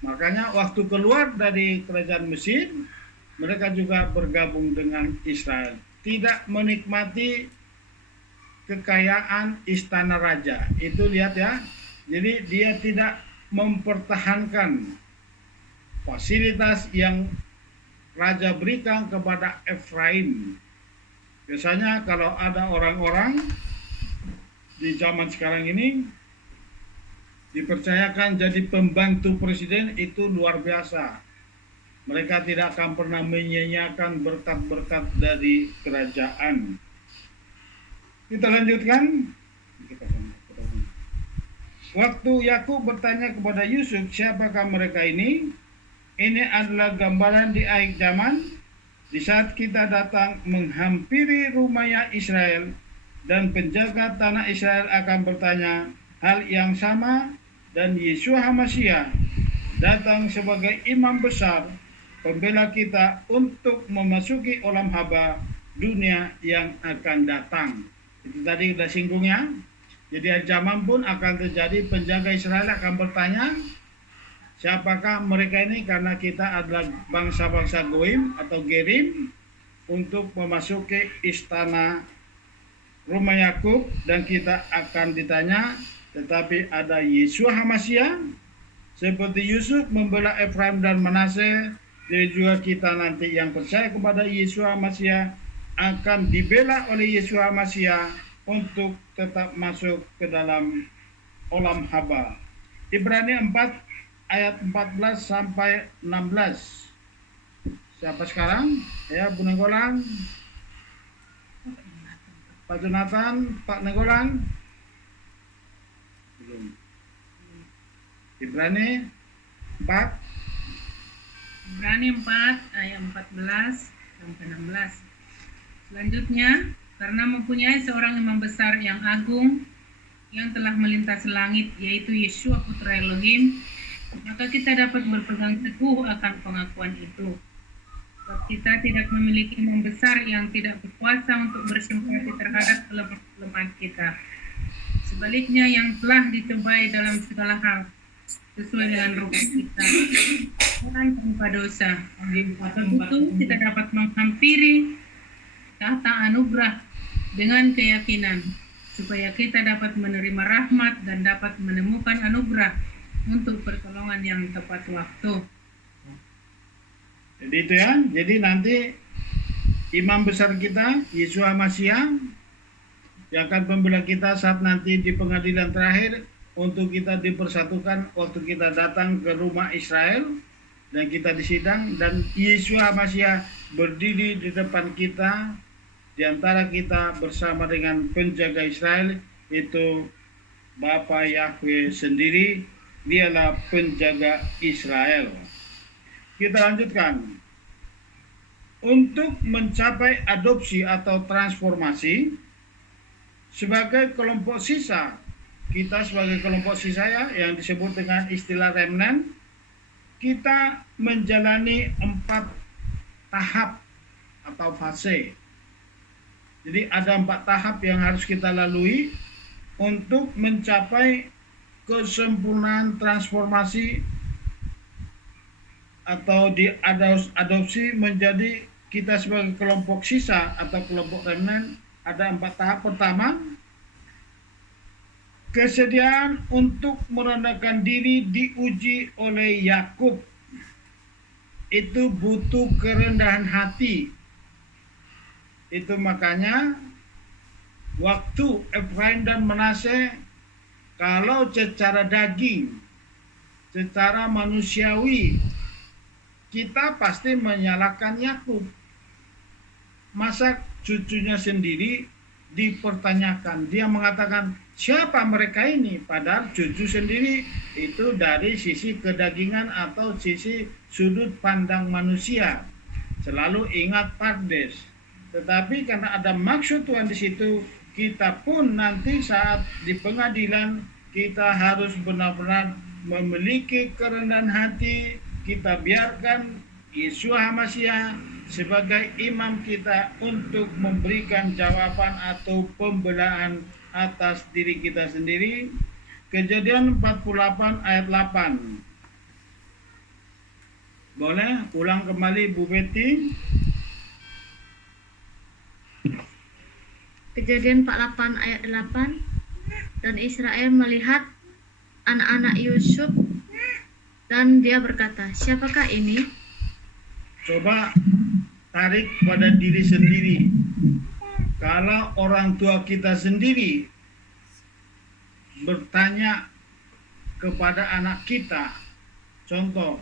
Makanya waktu keluar dari kerajaan Mesir, mereka juga bergabung dengan Israel. Tidak menikmati kekayaan istana raja. Itu lihat ya. Jadi dia tidak mempertahankan fasilitas yang raja berikan kepada Efraim. Biasanya kalau ada orang-orang di zaman sekarang ini dipercayakan jadi pembantu presiden, itu luar biasa. Mereka tidak akan pernah menyia-nyiakan berkat-berkat dari kerajaan. Kita lanjutkan. Waktu Yakub bertanya kepada Yusuf, siapakah mereka ini? Ini adalah gambaran di akhir zaman, di saat kita datang menghampiri rumah Israel, dan penjaga tanah Israel akan bertanya hal yang sama, dan Yeshua HaMasyiah datang sebagai imam besar, pembela kita untuk memasuki olam haba dunia yang akan datang. Itu tadi sudah singgung ya. Jadi zaman pun akan terjadi, penjaga Israel akan bertanya, siapakah mereka ini? Karena kita adalah bangsa-bangsa Goim atau Gerim, untuk memasuki istana rumah Yakub, dan kita akan ditanya. Tetapi ada Yeshua HaMasyiah, seperti Yusuf membela Efraim dan Manasye, jadi juga kita nanti yang percaya kepada Yeshua HaMasyiah akan dibela oleh Yeshua HaMasyiah untuk tetap masuk ke dalam olam haba. Ibrani 4 ayat 14 sampai 16. Siapa sekarang? Ya, Bu Nenggolan, Pak Jonathan, Pak Nenggolan. Belum. Ibrani 4 Ibrani 4 ayat 14 sampai 16. Selanjutnya, karena mempunyai seorang imam besar yang agung yang telah melintasi langit, yaitu Yeshua putra Elohim, maka kita dapat berpegang teguh akan pengakuan itu. Sebab kita tidak memiliki imam besar yang tidak berkuasa untuk bersimpati terhadap kelemahan kita. Sebaliknya, yang telah dicobai dalam segala hal sesuai dengan rupa kita, orang tanpa dosa. Maka itu kita dapat menghampiri tahta anugerah dengan keyakinan, supaya kita dapat menerima rahmat dan dapat menemukan anugerah untuk pertolongan yang tepat waktu. Jadi itu ya. Jadi nanti imam besar kita Yeshua HaMasyiah yang akan membela kita saat nanti di pengadilan terakhir, untuk kita dipersatukan waktu kita datang ke rumah Israel dan kita disidang, dan Yeshua HaMasyiah berdiri di depan kita, di antara kita bersama dengan penjaga Israel, itu Bapa Yahweh sendiri, dialah penjaga Israel. Kita lanjutkan. Untuk mencapai adopsi atau transformasi sebagai kelompok sisa, kita sebagai kelompok sisa ya, yang disebut dengan istilah remnant, kita menjalani 4 tahap atau fase. Jadi ada 4 tahap yang harus kita lalui untuk mencapai kesempurnaan transformasi atau diadopsi menjadi kita sebagai kelompok sisa atau kelompok remnant. Ada 4 tahap. Pertama, kesediaan untuk merendahkan diri diuji oleh Yakub. Itu butuh kerendahan hati. Itu makanya waktu Efraim dan Manasye, kalau secara daging, secara manusiawi, kita pasti menyalahkan Yakub. Masa cucunya sendiri dipertanyakan. Dia mengatakan, siapa mereka ini? Padahal cucu sendiri itu dari sisi kedagingan atau sisi sudut pandang manusia. Selalu ingat Pardes. Tetapi karena ada maksud Tuhan di situ, kita pun nanti saat di pengadilan, kita harus benar-benar memiliki kerendahan hati. Kita biarkan Yeshua HaMasyiah sebagai imam kita untuk memberikan jawaban atau pembelaan atas diri kita sendiri. Kejadian 48 ayat 8. Boleh ulang kembali Bu Betty? Kejadian 48 ayat 8. Dan Israel melihat anak-anak Yusuf dan dia berkata, siapakah ini? Coba tarik pada diri sendiri. Kalau orang tua kita sendiri bertanya kepada anak kita, contoh,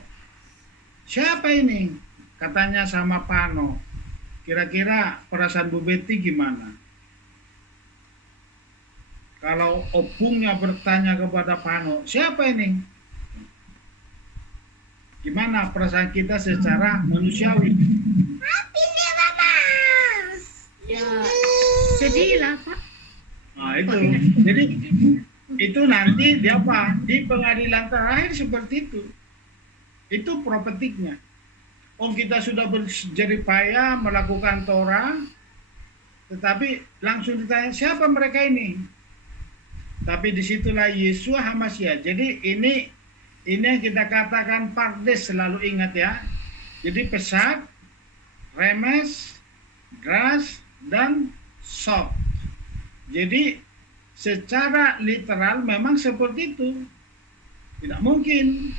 siapa ini? Katanya sama Pano. Kira-kira perasaan Bu Betty gimana? Kalau opungnya bertanya kepada Pano, siapa ini? Gimana perasaan kita secara manusiawi? Ya, sedih lah Pak. Nah itu, jadi itu nanti dia apa? Di pengadilan terakhir seperti itu. Itu propetiknya. Oh kita sudah berjerih payah melakukan Torah, tetapi langsung ditanya siapa mereka ini? Tapi disitulah Yeshua HaMasyiah. Jadi ini yang kita katakan Pardes, selalu ingat ya. Jadi pesat, remes, gras, dan soft. Jadi secara literal memang seperti itu. Tidak mungkin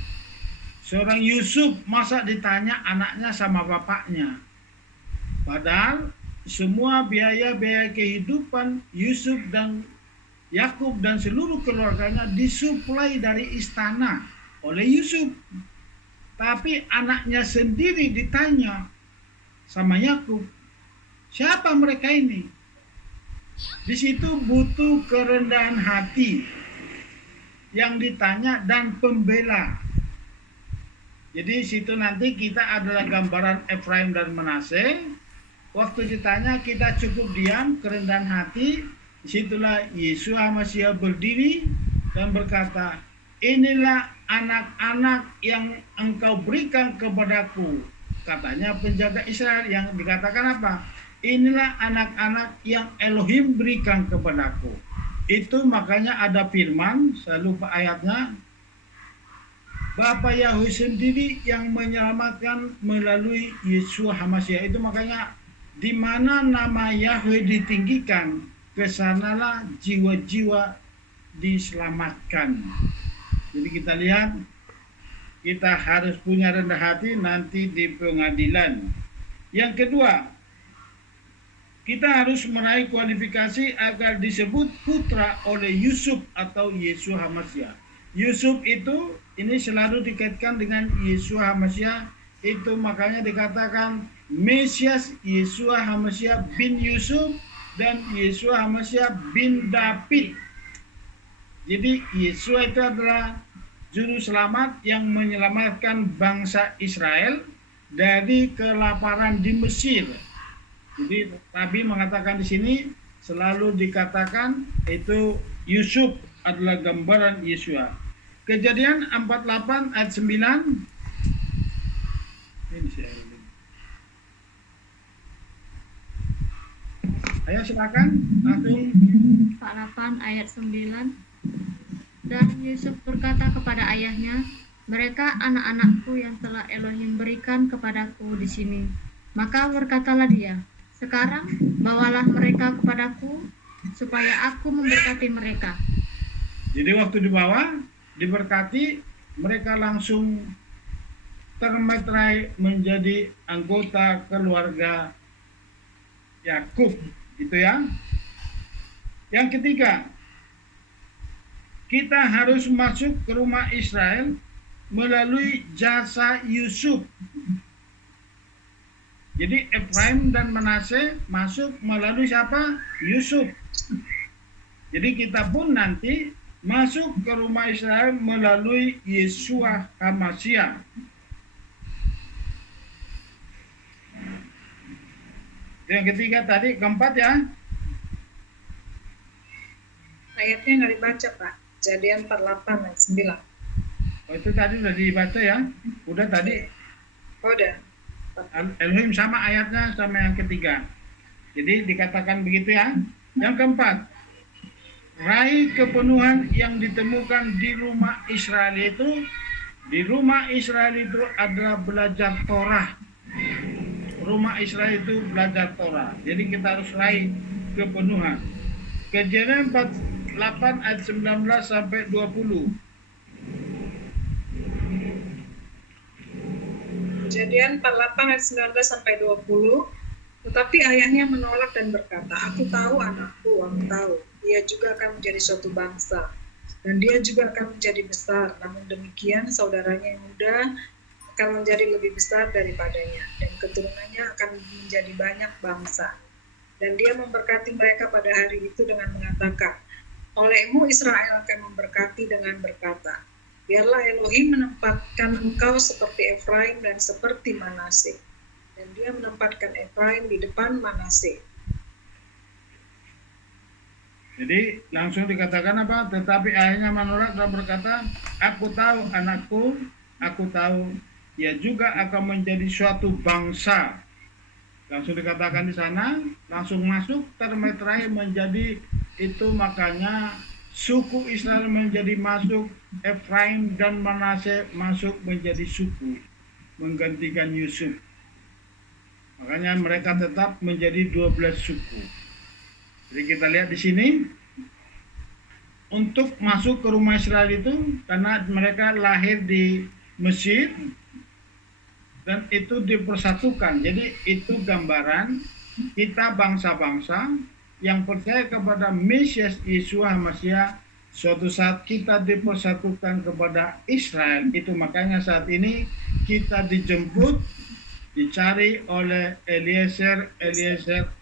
seorang Yusuf masa ditanya anaknya sama bapaknya. Padahal semua biaya-biaya kehidupan Yusuf dan Yakub dan seluruh keluarganya disuplai dari istana oleh Yusuf. Tapi anaknya sendiri ditanya sama Yakub, siapa mereka ini? Di situ butuh kerendahan hati yang ditanya dan pembela. Jadi situ nanti kita adalah gambaran Efraim dan Manase. Waktu ditanya kita cukup diam, kerendahan hati. Disitulah Yeshua HaMasyiah berdiri dan berkata, inilah anak-anak yang engkau berikan kepadaku. Katanya penjaga Israel yang dikatakan apa? Inilah anak-anak yang Elohim berikan kepadaku. Itu makanya ada firman, saya lupa ayatnya, Bapa Yahweh sendiri yang menyelamatkan melalui Yeshua HaMasyiah. Itu makanya di mana nama Yahweh ditinggikan, kesanalah jiwa-jiwa diselamatkan. Jadi kita lihat, kita harus punya rendah hati nanti di pengadilan. Yang kedua, kita harus meraih kualifikasi agar disebut putra oleh Yusuf atau Yeshua HaMasyiah. Yusuf itu ini selalu dikaitkan dengan Yeshua HaMasyiah. Itu makanya dikatakan Mesias Yeshua HaMasyiah bin Yusuf dan Yeshua HaMasyiah bin David. Jadi Yeshua itu adalah juru selamat yang menyelamatkan bangsa Israel dari kelaparan di Mesir. Jadi Nabi mengatakan di sini selalu dikatakan itu Yusuf adalah gambaran Yeshua. Kejadian 48 ayat 9. Ini saya. Ayo silakan langsung. 48 ayat 9. Dan Yusuf berkata kepada ayahnya, mereka anak-anakku yang telah Elohim berikan kepadaku di sini. Maka berkatalah dia, sekarang bawalah mereka kepadaku, supaya aku memberkati mereka. Jadi waktu dibawa, diberkati, mereka langsung termeterai menjadi anggota keluarga Yakub, gitu ya. Yang ketiga, kita harus masuk ke rumah Israel melalui jasa Yusuf. Jadi Efraim dan Manase masuk melalui siapa? Yusuf. Jadi kita pun nanti masuk ke rumah Israel melalui Yeshua HaMasyiah. Yang ketiga tadi, keempat ya. Ayatnya nggak dibaca, Pak. Kejadian 48 ayat 9. Oh, itu tadi udah dibaca ya. Udah tadi. Oh, udah. Elohim sama ayatnya sama yang ketiga. Jadi dikatakan begitu ya. Yang keempat, raih kepenuhan yang ditemukan di rumah Israel itu. Di rumah Israel itu adalah belajar Torah. Rumah Israel itu belajar Torah. Jadi kita harus raih kepenuhan. Kejadian 48 ayat 19 sampai 20. Kejadian 48 ayat 19 sampai 20. Tetapi ayahnya menolak dan berkata, aku tahu anakku, aku tahu. Dia juga akan menjadi suatu bangsa. Dan dia juga akan menjadi besar. Namun demikian saudaranya yang muda akan menjadi lebih besar daripadanya. Dan keturunannya akan menjadi banyak bangsa. Dan dia memberkati mereka pada hari itu dengan mengatakan, olehmu Israel akan memberkati dengan berkata, biarlah Elohim menempatkan engkau seperti Efraim dan seperti Manase. Dan dia menempatkan Efraim di depan Manase. Jadi langsung dikatakan apa? Tetapi ayahnya menolak dan berkata, aku tahu anakku, aku tahu ia juga akan menjadi suatu bangsa. Langsung dikatakan di sana, langsung masuk termeterai menjadi itu, makanya suku Israel menjadi masuk, Efraim dan Manase masuk menjadi suku, menggantikan Yusuf. Makanya mereka tetap menjadi 12 suku. Jadi kita lihat di sini, untuk masuk ke rumah Israel itu karena mereka lahir di Mesir dan itu dipersatukan. Jadi itu gambaran kita bangsa-bangsa yang percaya kepada Mesias Yeshua HaMasyiah, suatu saat kita dipersatukan kepada Israel. Itu makanya saat ini kita dijemput, dicari oleh Eliezer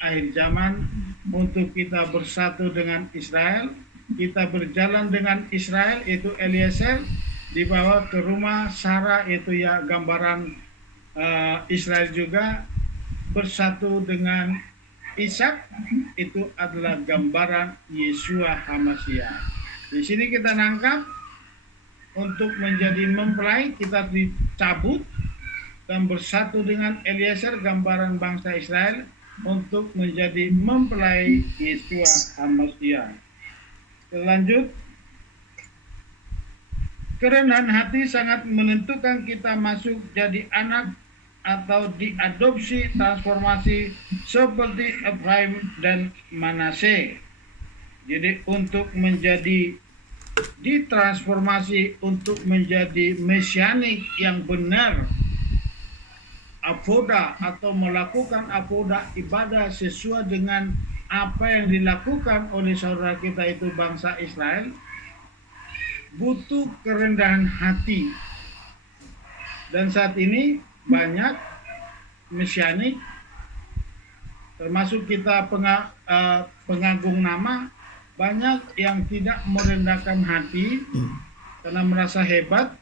akhir zaman untuk kita bersatu dengan Israel. Kita berjalan dengan Israel, itu Eliezer, dibawa ke rumah Sarah, itu ya gambaran Israel juga bersatu dengan Ishak, itu adalah gambaran Yeshua HaMasyiah. Di sini kita nangkap untuk menjadi mempelai kita dicabut dan bersatu dengan Eliezer, gambaran bangsa Israel, untuk menjadi mempelai Yeshua HaMasyiah. Lanjut, kerendahan hati sangat menentukan kita masuk jadi anak atau diadopsi transformasi seperti Efraim dan Manase. Jadi untuk menjadi ditransformasi untuk menjadi mesianik yang benar, avoda atau melakukan avoda ibadah sesuai dengan apa yang dilakukan oleh saudara kita itu bangsa Israel, butuh kerendahan hati. Dan saat ini banyak mesianik, termasuk kita pengagung nama, banyak yang tidak merendahkan hati karena merasa hebat,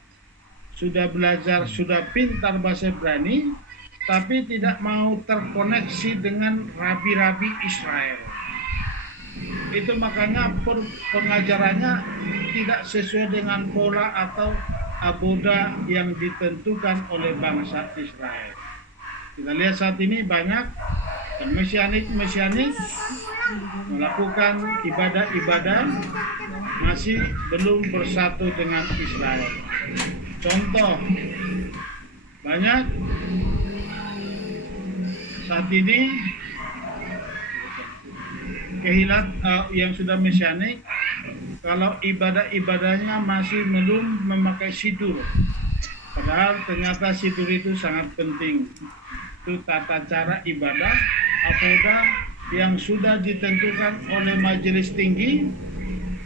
sudah belajar, sudah pintar bahasa Ibrani, tapi tidak mau terkoneksi dengan rabi-rabi Israel. Itu makanya pengajarannya tidak sesuai dengan pola atau aboda yang ditentukan oleh bangsa Israel. Kita lihat saat ini banyak mesianik melakukan ibadah-ibadah masih belum bersatu dengan Israel. Contoh, banyak saat ini kehilat yang sudah mesianik, kalau ibadah-ibadahnya masih belum memakai sidur. Padahal ternyata sidur itu sangat penting. Itu tata cara ibadah, avoda yang sudah ditentukan oleh majelis tinggi,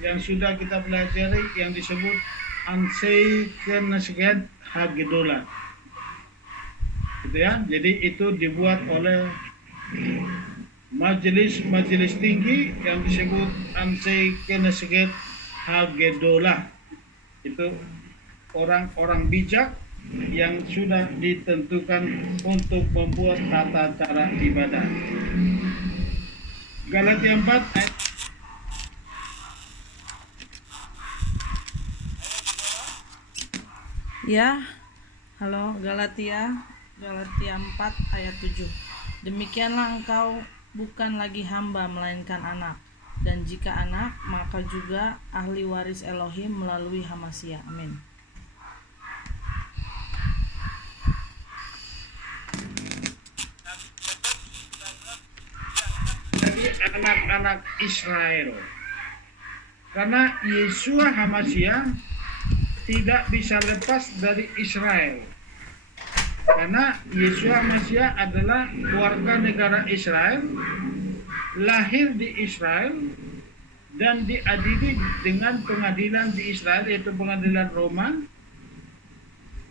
yang sudah kita pelajari, yang disebut Ansei Knesset Hagedolah. gitu ya. Jadi itu dibuat oleh majelis tinggi yang disebut Ansei Knesset Hagedolah. Itu orang-orang bijak yang sudah ditentukan untuk membuat tata cara ibadah. Galatia 4 ayat Ya, halo Galatia 4 ayat 7. Demikianlah engkau bukan lagi hamba melainkan anak, dan jika anak maka juga ahli waris Elohim melalui Hamasya. Amin. dari anak-anak Israel. Karena Yeshua Hamasya tidak bisa lepas dari Israel. Karena Yeshua Hamasya adalah warga negara Israel, lahir di Israel, dan diadili dengan pengadilan di Israel, yaitu pengadilan Roma,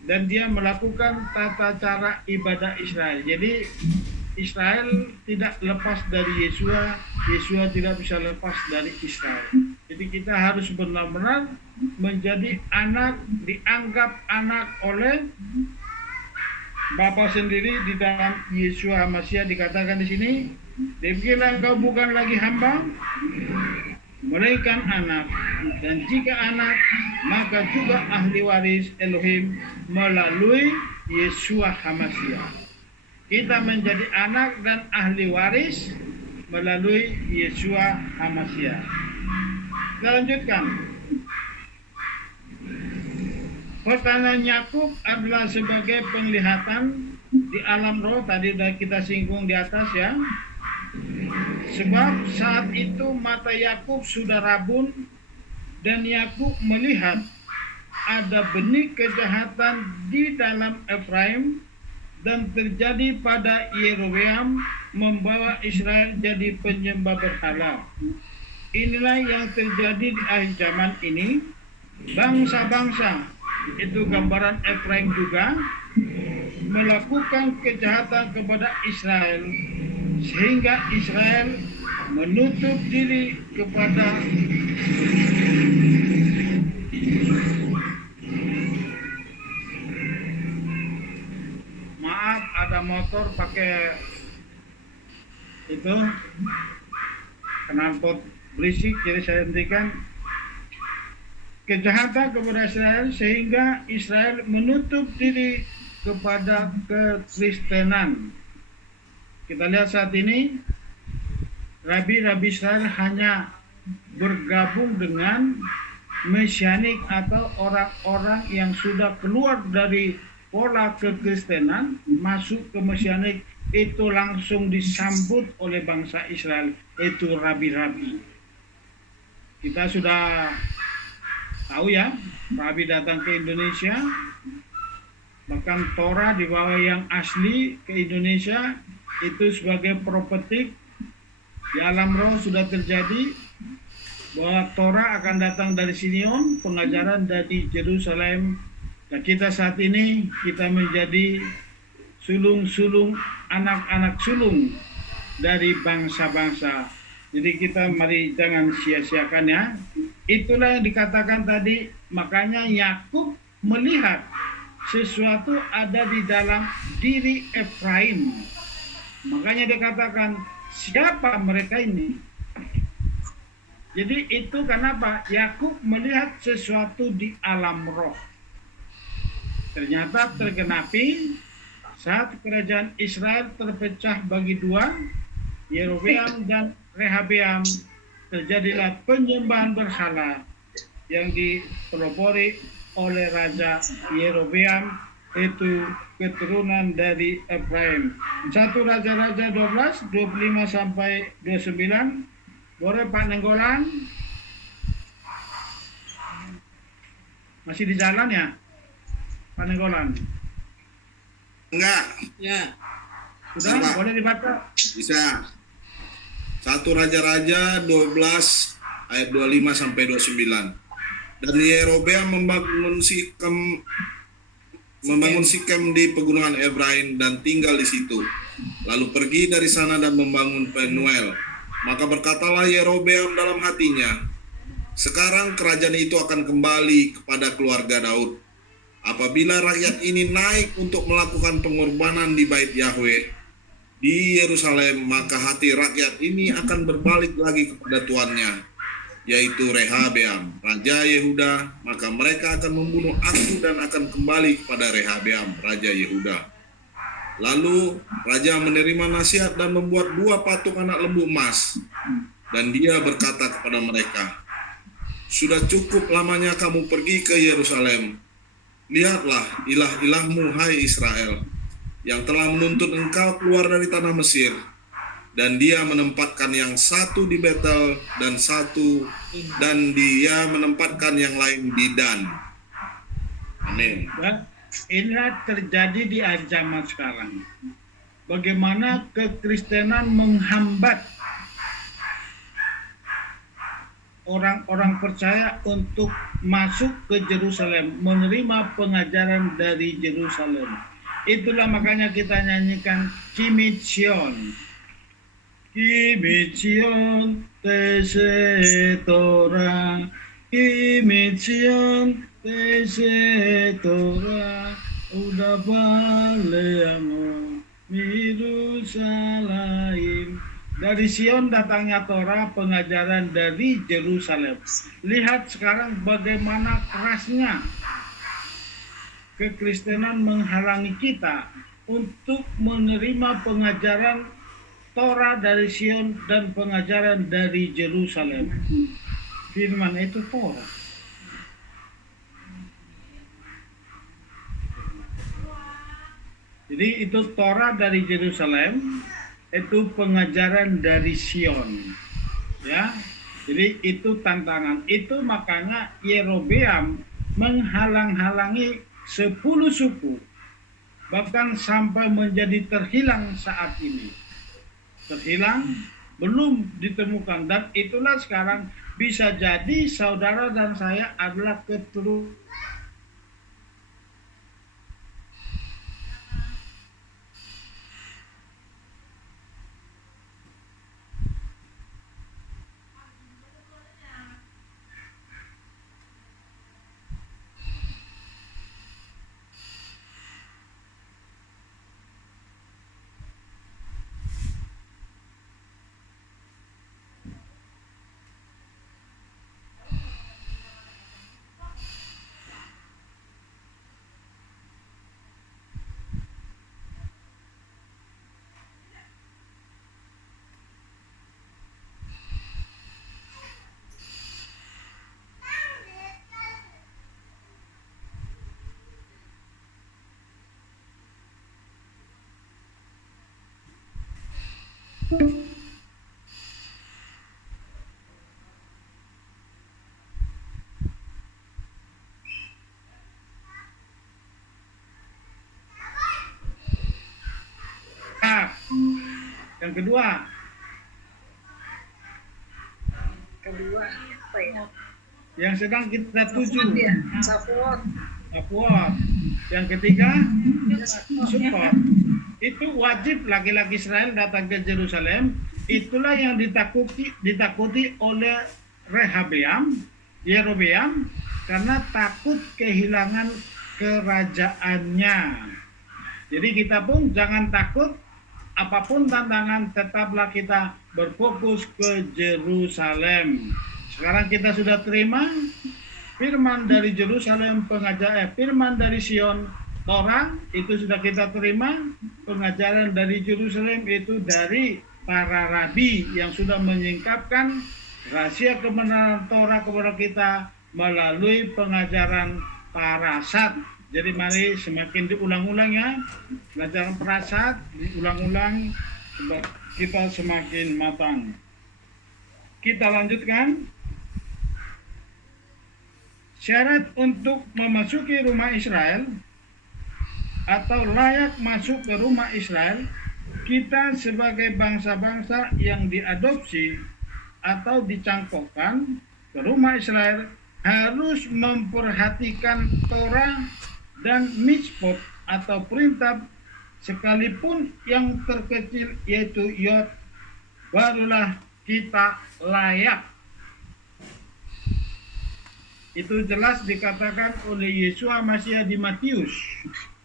dan dia melakukan tata cara ibadah Israel. Jadi Israel tidak lepas dari Yeshua, Yeshua tidak bisa lepas dari Israel. Jadi kita harus benar-benar menjadi anak, dianggap anak oleh Bapa sendiri di dalam Yeshua Hamasya. Dikatakan di sini, demikianlah engkau bukan lagi hamba, melainkan anak, dan jika anak, maka juga ahli waris Elohim melalui Yeshua Hamasya. Kita menjadi anak dan ahli waris melalui Yeshua Hamasya. Kita lanjutkan. Pertanyaan Yakub adalah sebagai penglihatan di alam roh, tadi sudah kita singgung di atas ya. Sebab saat itu mata Yakub sudah rabun dan Yakub melihat ada benih kejahatan di dalam Efraim dan terjadi pada Yerobeam membawa Israel jadi penyembah berhala. Inilah yang terjadi di akhir zaman ini. Bangsa-bangsa, itu gambaran Efraim juga, melakukan kejahatan kepada Israel sehingga Israel menutup diri kepada maaf, ada motor pakai itu knalpot berisik, jadi saya hentikan. Kejahatan kepada Israel sehingga Israel menutup diri kepada kekristenan. Kita lihat saat ini rabi-rabi Israel hanya bergabung dengan mesianik atau orang-orang yang sudah keluar dari pola kekristenan masuk ke mesianik, itu langsung disambut oleh bangsa Israel, itu rabi-rabi. Kita sudah tahu ya, rabi datang ke Indonesia, bahkan Torah dibawa yang asli ke Indonesia, itu sebagai propetik di alam roh sudah terjadi bahwa Torah akan datang dari Sion, pengajaran dari Yerusalem. Dan kita saat ini kita menjadi sulung-sulung, anak-anak sulung dari bangsa-bangsa. Jadi kita mari jangan sia-siakan ya. Itulah yang dikatakan tadi, makanya Yakub melihat sesuatu ada di dalam diri Efraim. Makanya dikatakan, siapa mereka ini? Jadi itu kenapa Yakub melihat sesuatu di alam roh. Ternyata tergenapi saat kerajaan Israel terpecah bagi dua, Yerobeam dan Rehabeam, terjadilah penyembahan berhala yang dipelopori oleh Raja Yerobeam, itu keturunan dari Efraim. 1 Raja-Raja 12, 25 sampai 29. Boleh Pak Nenggolan? Masih di jalan ya? Pak Nenggolan? Enggak. Ya. Sudah? Sama. Boleh dibaca? Bisa. 1 Raja-Raja 12 ayat 25 sampai 29. Dan Yerobeam membangun Sikem membangun Sikem di pegunungan Efraim dan tinggal di situ. Lalu pergi dari sana dan membangun Penuel. Maka berkatalah Yerobeam dalam hatinya, sekarang kerajaan itu akan kembali kepada keluarga Daud. Apabila rakyat ini naik untuk melakukan pengorbanan di bait Yahweh di Yerusalem, maka hati rakyat ini akan berbalik lagi kepada tuannya, yaitu Rehabeam, Raja Yehuda. Maka mereka akan membunuh aku dan akan kembali kepada Rehabeam, Raja Yehuda. Lalu raja menerima nasihat dan membuat 2 patung anak lembu emas. Dan dia berkata kepada mereka, sudah cukup lamanya kamu pergi ke Yerusalem. Lihatlah ilah-ilahmu, hai Israel, yang telah menuntut engkau keluar dari tanah Mesir. Dan dia menempatkan yang satu di Betel dan dia menempatkan yang lain di Dan. Amin. Dan inilah terjadi di akhir zaman sekarang. Bagaimana kekristenan menghambat orang-orang percaya untuk masuk ke Yerusalem, menerima pengajaran dari Yerusalem. Itulah makanya kita nyanyikan Kimit Sion. Kimit Sion Tese Torah, Kimit Sion Tese Torah, Udah Baleamo Yerusalem. Dari Sion datangnya Torah, pengajaran dari Yerusalem. Lihat sekarang bagaimana kerasnya kekristenan menghalangi kita untuk menerima pengajaran Torah dari Sion dan pengajaran dari Yerusalem. Firman itu Torah. Jadi itu Torah dari Yerusalem, itu pengajaran dari Sion, ya. Jadi itu tantangan. Itu makanya Yerobeam menghalang-halangi 10 suku, bahkan sampai menjadi terhilang saat ini. Terhilang, belum ditemukan, dan itulah sekarang bisa jadi saudara dan saya adalah keturunan yang kedua. Apa ya? Yang sedang kita tuju, Safuot. Safuot. Yang ketiga, Sukot. Itu wajib laki-laki Israel datang ke Yerusalem. Itulah yang ditakuti oleh Yerobeam, karena takut kehilangan kerajaannya. Jadi kita pun jangan takut, apapun tantangan tetaplah kita berfokus ke Yerusalem. Sekarang kita sudah terima firman dari Yerusalem, firman dari Sion, Torah itu sudah kita terima. Pengajaran dari Yerusalem itu dari para rabi yang sudah menyingkapkan rahasia kebenaran Torah kepada kita melalui pengajaran parasat. Jadi mari semakin diulang-ulang ya, pengajaran parasat diulang-ulang sebab kita semakin matang. Kita lanjutkan. Syarat untuk memasuki rumah Israel atau layak masuk ke rumah Israel, kita sebagai bangsa-bangsa yang diadopsi atau dicangkokkan ke rumah Israel harus memperhatikan Torah dan mitzvot atau perintah sekalipun yang terkecil yaitu yod, barulah kita layak. Itu jelas dikatakan oleh Yeshua Mashiach di Matius.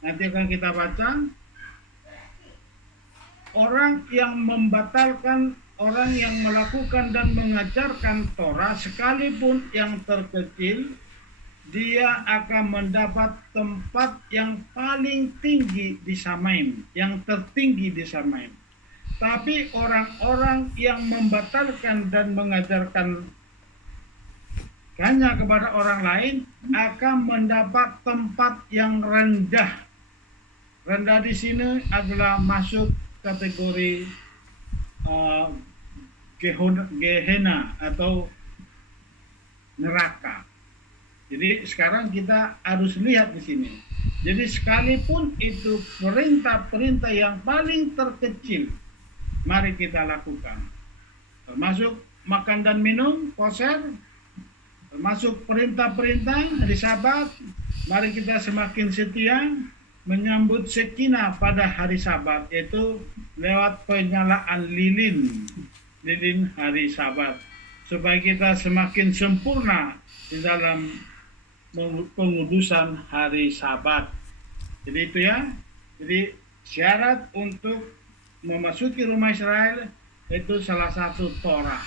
Nanti akan kita baca. Orang yang membatalkan, orang yang melakukan dan mengajarkan Torah sekalipun yang terkecil, dia akan mendapat tempat yang paling tinggi di Samaim, yang tertinggi di Samaim. Tapi orang-orang yang membatalkan dan mengajarkan hanya kepada orang lain akan mendapat tempat yang rendah. Rendah di sini adalah masuk kategori Gehenna atau neraka. Jadi sekarang kita harus lihat di sini. Jadi sekalipun itu perintah-perintah yang paling terkecil, mari kita lakukan. Termasuk makan dan minum, koser, termasuk perintah-perintah hari Sabat, mari kita semakin setia menyambut Sekina pada hari Sabat, yaitu lewat penyalaan lilin hari Sabat, supaya kita semakin sempurna di dalam pengudusan hari Sabat. Jadi itu ya. Jadi syarat untuk memasuki rumah Israel itu salah satu Torah.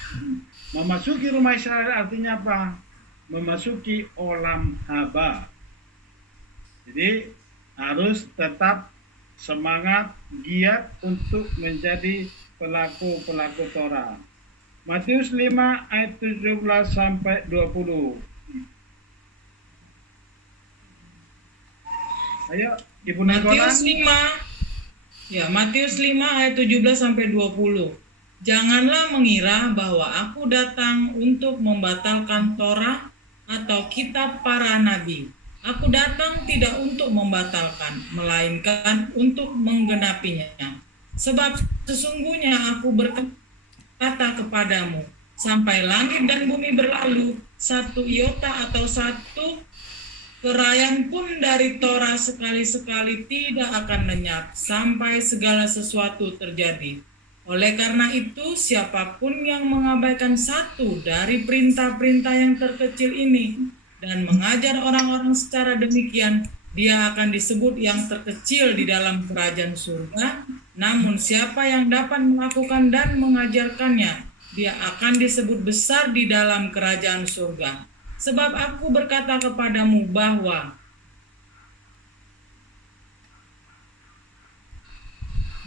Memasuki rumah Israel artinya apa? Memasuki olam haba. Jadi harus tetap semangat, giat untuk menjadi pelaku-pelaku Torah. Matius 5 ayat 17 sampai 20. Ayo, Ibu Nagola. Matius 5 ayat 17 sampai 20. Janganlah mengira bahwa aku datang untuk membatalkan Torah atau kitab para nabi. Aku datang tidak untuk membatalkan, melainkan untuk menggenapinya. Sebab sesungguhnya aku berkata kepadamu, sampai langit dan bumi berlalu, satu iota atau satu kerayan pun dari Torah sekali-sekali tidak akan lenyap, sampai segala sesuatu terjadi. Oleh karena itu, siapapun yang mengabaikan satu dari perintah-perintah yang terkecil ini, dan mengajar orang-orang secara demikian, dia akan disebut yang terkecil di dalam kerajaan surga. Namun siapa yang dapat melakukan dan mengajarkannya, dia akan disebut besar di dalam kerajaan surga. Sebab aku berkata kepadamu bahwa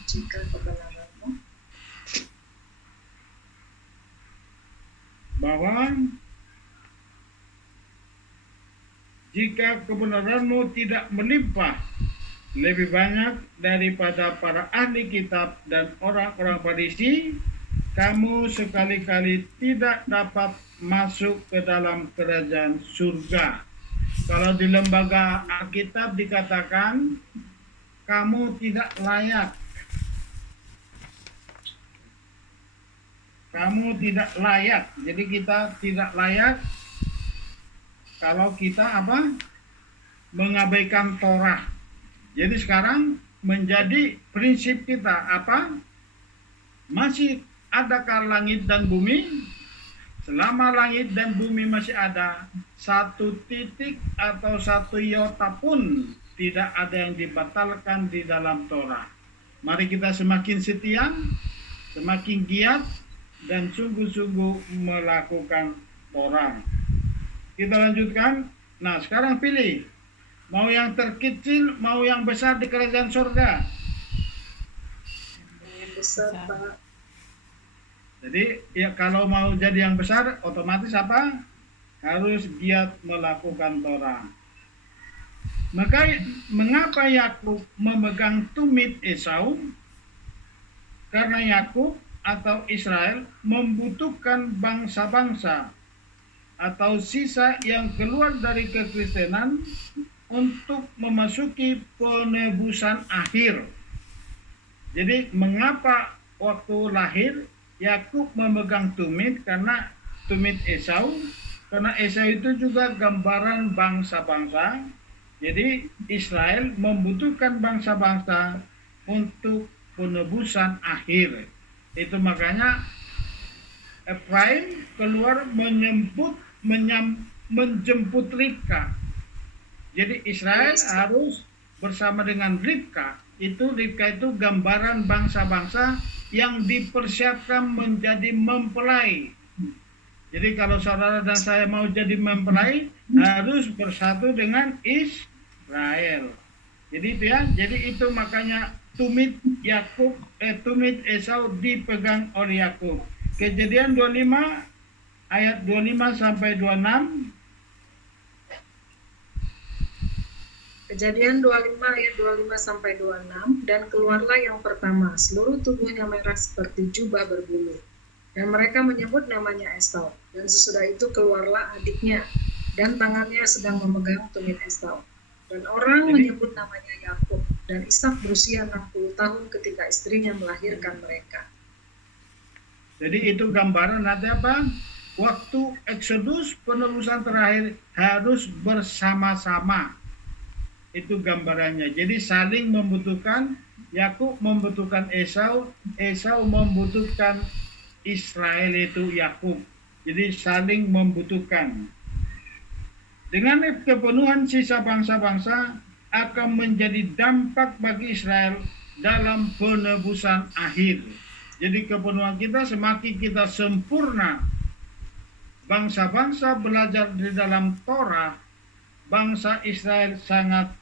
Jika kebenaranmu jika kebenaranmu tidak melimpah lebih banyak daripada para ahli kitab dan orang-orang Farisi, kamu sekali-kali tidak dapat masuk ke dalam kerajaan surga. Kalau di lembaga Alkitab dikatakan kamu tidak layak. Kamu tidak layak. Jadi kita tidak layak kalau kita mengabaikan Torah. Jadi sekarang menjadi prinsip kita apa? Masih adakah langit dan bumi? Selama langit dan bumi masih ada, satu titik atau satu iota pun tidak ada yang dibatalkan di dalam Torah. Mari kita semakin setia, semakin giat, dan sungguh-sungguh melakukan Torah. Kita lanjutkan. Nah, sekarang pilih. Mau yang terkecil, mau yang besar di kerajaan surga. yang besar, Pak. Jadi ya kalau mau jadi yang besar, otomatis apa? Harus giat melakukan Torah. Maka mengapa Yakub memegang tumit Esau? Karena Yakub atau Israel membutuhkan bangsa-bangsa atau sisa yang keluar dari kekristenan untuk memasuki penebusan akhir. Jadi mengapa waktu lahir Yakub memegang tumit? Karena tumit Esau, karena Esau itu juga gambaran bangsa-bangsa Jadi Israel membutuhkan bangsa-bangsa untuk penebusan akhir. Itu makanya Efraim keluar menjemput Ribka. Jadi Israel harus bersama dengan Ribka. Ribka itu gambaran bangsa-bangsa yang dipersiapkan menjadi mempelai. Jadi kalau saudara dan saya mau jadi mempelai, harus bersatu dengan Israel. Jadi itu ya. Jadi itu makanya tumit Esau dipegang oleh Yakub. Kejadian 25 ayat 25 sampai 26. Kejadian 25 ayat 25 sampai 26, dan keluarlah yang pertama, seluruh tubuhnya merah seperti jubah berbulu. Dan mereka menyebut namanya Esau. Dan sesudah itu keluarlah adiknya, dan tangannya sedang memegang tumit Esau. Dan orang menyebut namanya Yakub. Dan Ishak berusia 60 tahun ketika istrinya melahirkan mereka. Jadi itu gambaran nanti apa? Waktu Exodus penebusan terakhir harus bersama-sama. Itu gambarannya. Jadi saling membutuhkan. Yakub membutuhkan Esau, Esau membutuhkan Israel itu Yakub. Jadi saling membutuhkan. Dengan kepenuhan sisa bangsa-bangsa akan menjadi dampak bagi Israel dalam penebusan akhir. Jadi kepenuhan kita semakin kita sempurna. Bangsa-bangsa belajar di dalam Torah, bangsa Israel sangat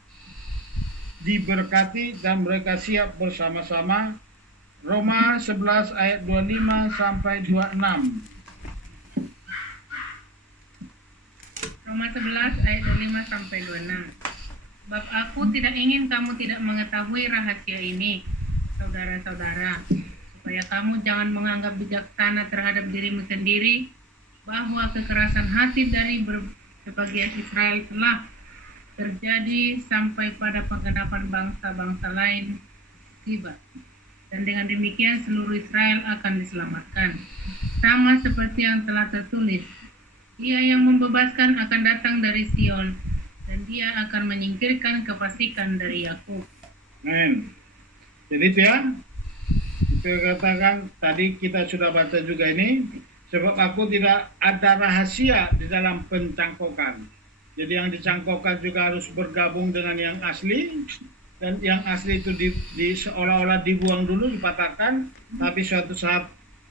diberkati dan mereka siap bersama-sama. Roma 11 ayat 25 sampai 26. Roma 11 ayat 25 sampai 26. Sebab aku tidak ingin kamu tidak mengetahui rahasia ini, saudara-saudara, supaya kamu jangan menganggap bijaksana terhadap dirimu sendiri, bahwa kekerasan hati dari sebagian Israel telah terjadi sampai pada penggenapan bangsa-bangsa lain tiba. Dan dengan demikian seluruh Israel akan diselamatkan. Sama seperti yang telah tertulis, Dia yang membebaskan akan datang dari Sion, dan Dia akan menyingkirkan kefasikan dari Yakub. Amin. Jadi itu ya, itu katakan tadi kita sudah baca juga ini, sebab aku tidak ada rahasia di dalam pencangkokan. Jadi yang dicangkokkan juga harus bergabung dengan yang asli, dan yang asli itu seolah-olah dibuang dulu, dipatahkan, tapi suatu saat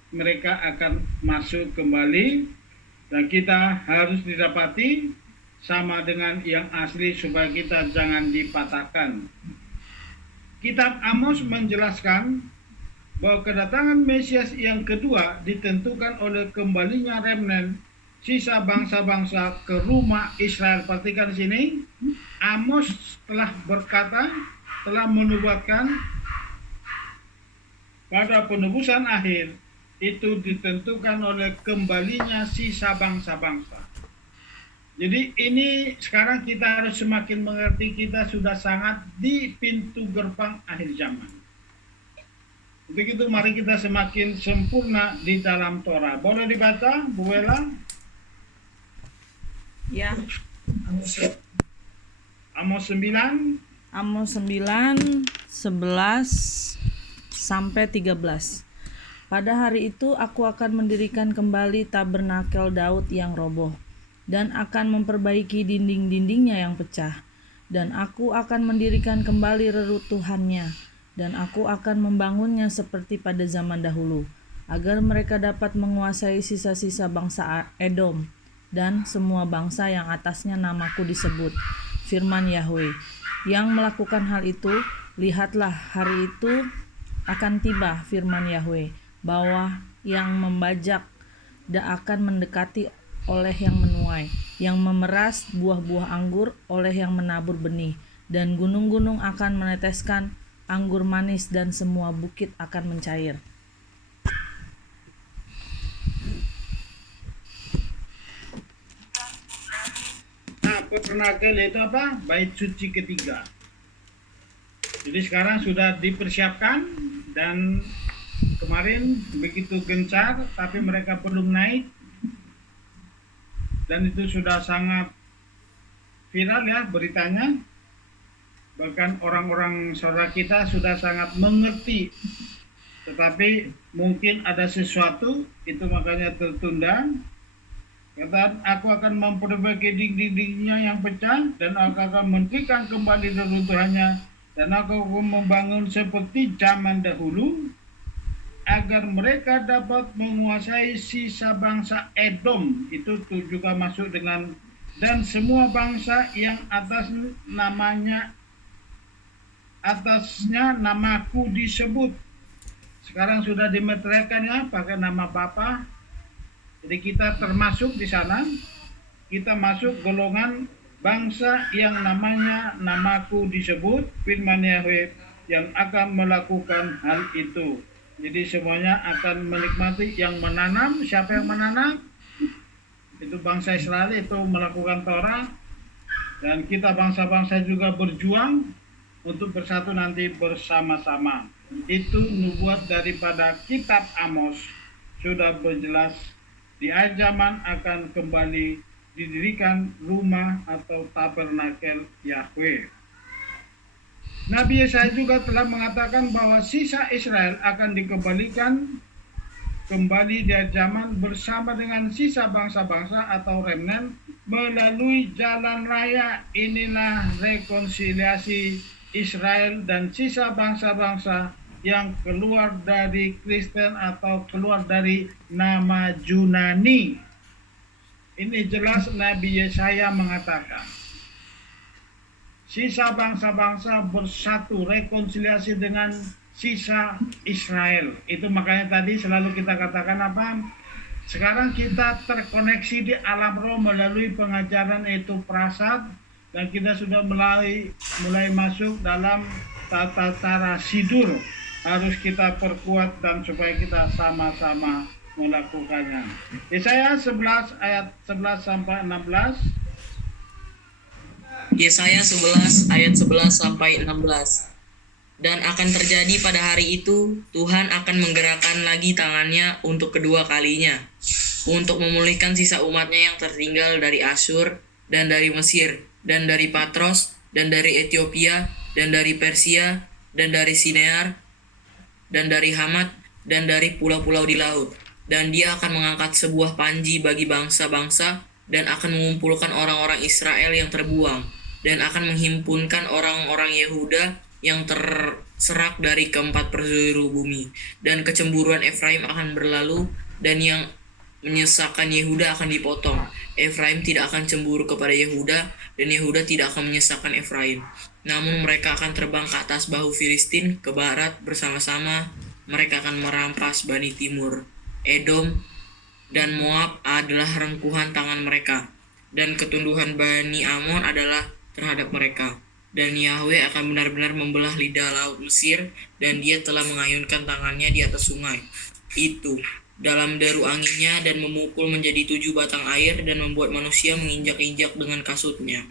mereka akan masuk kembali, dan kita harus didapati sama dengan yang asli supaya kita jangan dipatahkan. Kitab Amos menjelaskan bahwa kedatangan Mesias yang kedua ditentukan oleh kembalinya remnant sisa bangsa-bangsa ke rumah Israel. Perhatikan di sini, Amos telah berkata, telah menubuatkan pada penebusan akhir itu ditentukan oleh kembalinya sisa bangsa-bangsa. Jadi ini sekarang kita harus semakin mengerti kita sudah sangat di pintu gerbang akhir zaman. Begitu mari kita semakin sempurna di dalam Torah. Boleh dibaca, Bu Wela? Ya. Amos 9. Amos 9, 11 sampai 13. Pada hari itu aku akan mendirikan kembali tabernakel Daud yang roboh, dan akan memperbaiki dinding-dindingnya yang pecah. Dan aku akan mendirikan kembali reruntuhannya, dan aku akan membangunnya seperti pada zaman dahulu, agar mereka dapat menguasai sisa-sisa bangsa Edom, dan semua bangsa yang atasnya namaku disebut, firman Yahweh. Yang melakukan hal itu, lihatlah hari itu akan tiba, firman Yahweh, bahwa yang membajak akan mendekati oleh yang menuai, yang memeras buah-buah anggur oleh yang menabur benih, dan gunung-gunung akan meneteskan anggur manis, dan semua bukit akan mencair. Tabernakel itu apa? Bait suci ketiga. Jadi sekarang sudah dipersiapkan, dan kemarin begitu gencar, tapi mereka belum naik, dan itu sudah sangat viral ya beritanya. Bahkan orang-orang saudara kita sudah sangat mengerti, tetapi mungkin ada sesuatu itu makanya tertunda. Kata, aku akan memperbaiki dinding-dindingnya yang pecah, dan aku akan menghentikan kembali reruntuhannya, dan aku akan membangun seperti zaman dahulu, agar mereka dapat menguasai sisa bangsa Edom. Itu juga masuk dengan dan semua bangsa yang atasnya namaku disebut. Sekarang sudah dimeteraikan ya, pakai nama Bapa. Jadi kita termasuk di sana, kita masuk golongan bangsa yang namanya namaku disebut, firman Yahweh yang akan melakukan hal itu. Jadi semuanya akan menikmati yang menanam. Siapa yang menanam? Itu bangsa Israel, itu melakukan Torah. Dan kita bangsa-bangsa juga berjuang untuk bersatu nanti bersama-sama. Itu nubuat daripada kitab Amos sudah berjelas. Di akhir zaman akan kembali didirikan rumah atau tabernakel Yahweh. Nabi Yesaya juga telah mengatakan bahwa sisa Israel akan dikembalikan kembali di akhir zaman bersama dengan sisa bangsa-bangsa atau remnant melalui jalan raya. Inilah rekonsiliasi Israel dan sisa bangsa-bangsa yang keluar dari Kristen atau keluar dari nama Yunani. Ini jelas Nabi Yesaya mengatakan sisa bangsa-bangsa bersatu, rekonsiliasi dengan sisa Israel. Itu makanya tadi selalu kita katakan apa? Sekarang kita terkoneksi di alam roh melalui pengajaran itu prasad, dan kita sudah mulai masuk dalam tata cara sidur. Harus kita perkuat dan supaya kita sama-sama melakukannya. Yesaya 11 ayat 11 sampai 16. Yesaya 11 ayat 11 sampai 16. Dan akan terjadi pada hari itu, Tuhan akan menggerakkan lagi tangannya untuk kedua kalinya, untuk memulihkan sisa umatnya yang tertinggal dari Asyur, dan dari Mesir, dan dari Patros, dan dari Ethiopia, dan dari Persia, dan dari Sinear, dan dari Hamat, dan dari pulau-pulau di laut. Dan dia akan mengangkat sebuah panji bagi bangsa-bangsa, dan akan mengumpulkan orang-orang Israel yang terbuang, dan akan menghimpunkan orang-orang Yehuda yang terserak dari keempat penjuru bumi. Dan kecemburuan Efraim akan berlalu, dan yang menyesakkan Yehuda akan dipotong. Efraim tidak akan cemburu kepada Yehuda, dan Yehuda tidak akan menyesakkan Efraim. Namun mereka akan terbang ke atas bahu Filistin, ke barat bersama-sama. Mereka akan merampas Bani Timur. Edom dan Moab adalah rengkuhan tangan mereka, dan ketunduhan Bani Amon adalah terhadap mereka. Dan Yahweh akan benar-benar membelah lidah laut Mesir, dan dia telah mengayunkan tangannya di atas sungai itu dalam deru anginnya, dan memukul menjadi 7 batang air, dan membuat manusia menginjak-injak dengan kasutnya.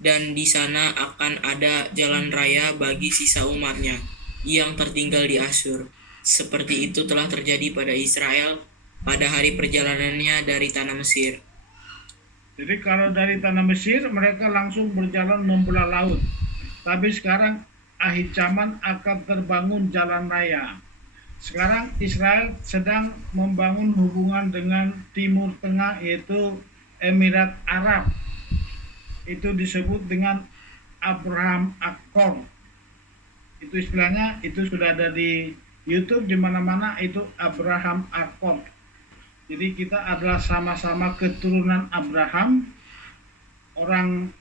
Dan di sana akan ada jalan raya bagi sisa umatnya yang tertinggal di Asyur. Seperti itu telah terjadi pada Israel pada hari perjalanannya dari tanah Mesir. Jadi kalau dari tanah Mesir mereka langsung berjalan membelah laut. Tapi sekarang akhir zaman akan terbangun jalan raya. Sekarang Israel sedang membangun hubungan dengan Timur Tengah, yaitu Emirat Arab. Itu disebut dengan Abraham Accord. Itu istilahnya, itu sudah ada di YouTube di mana-mana, itu Abraham Accord. Jadi kita adalah sama-sama keturunan Abraham. Orang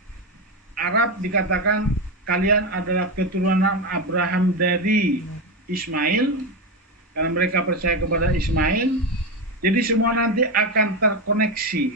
Arab dikatakan kalian adalah keturunan Abraham dari Ismail, karena mereka percaya kepada Ismail. Jadi semua nanti akan terkoneksi.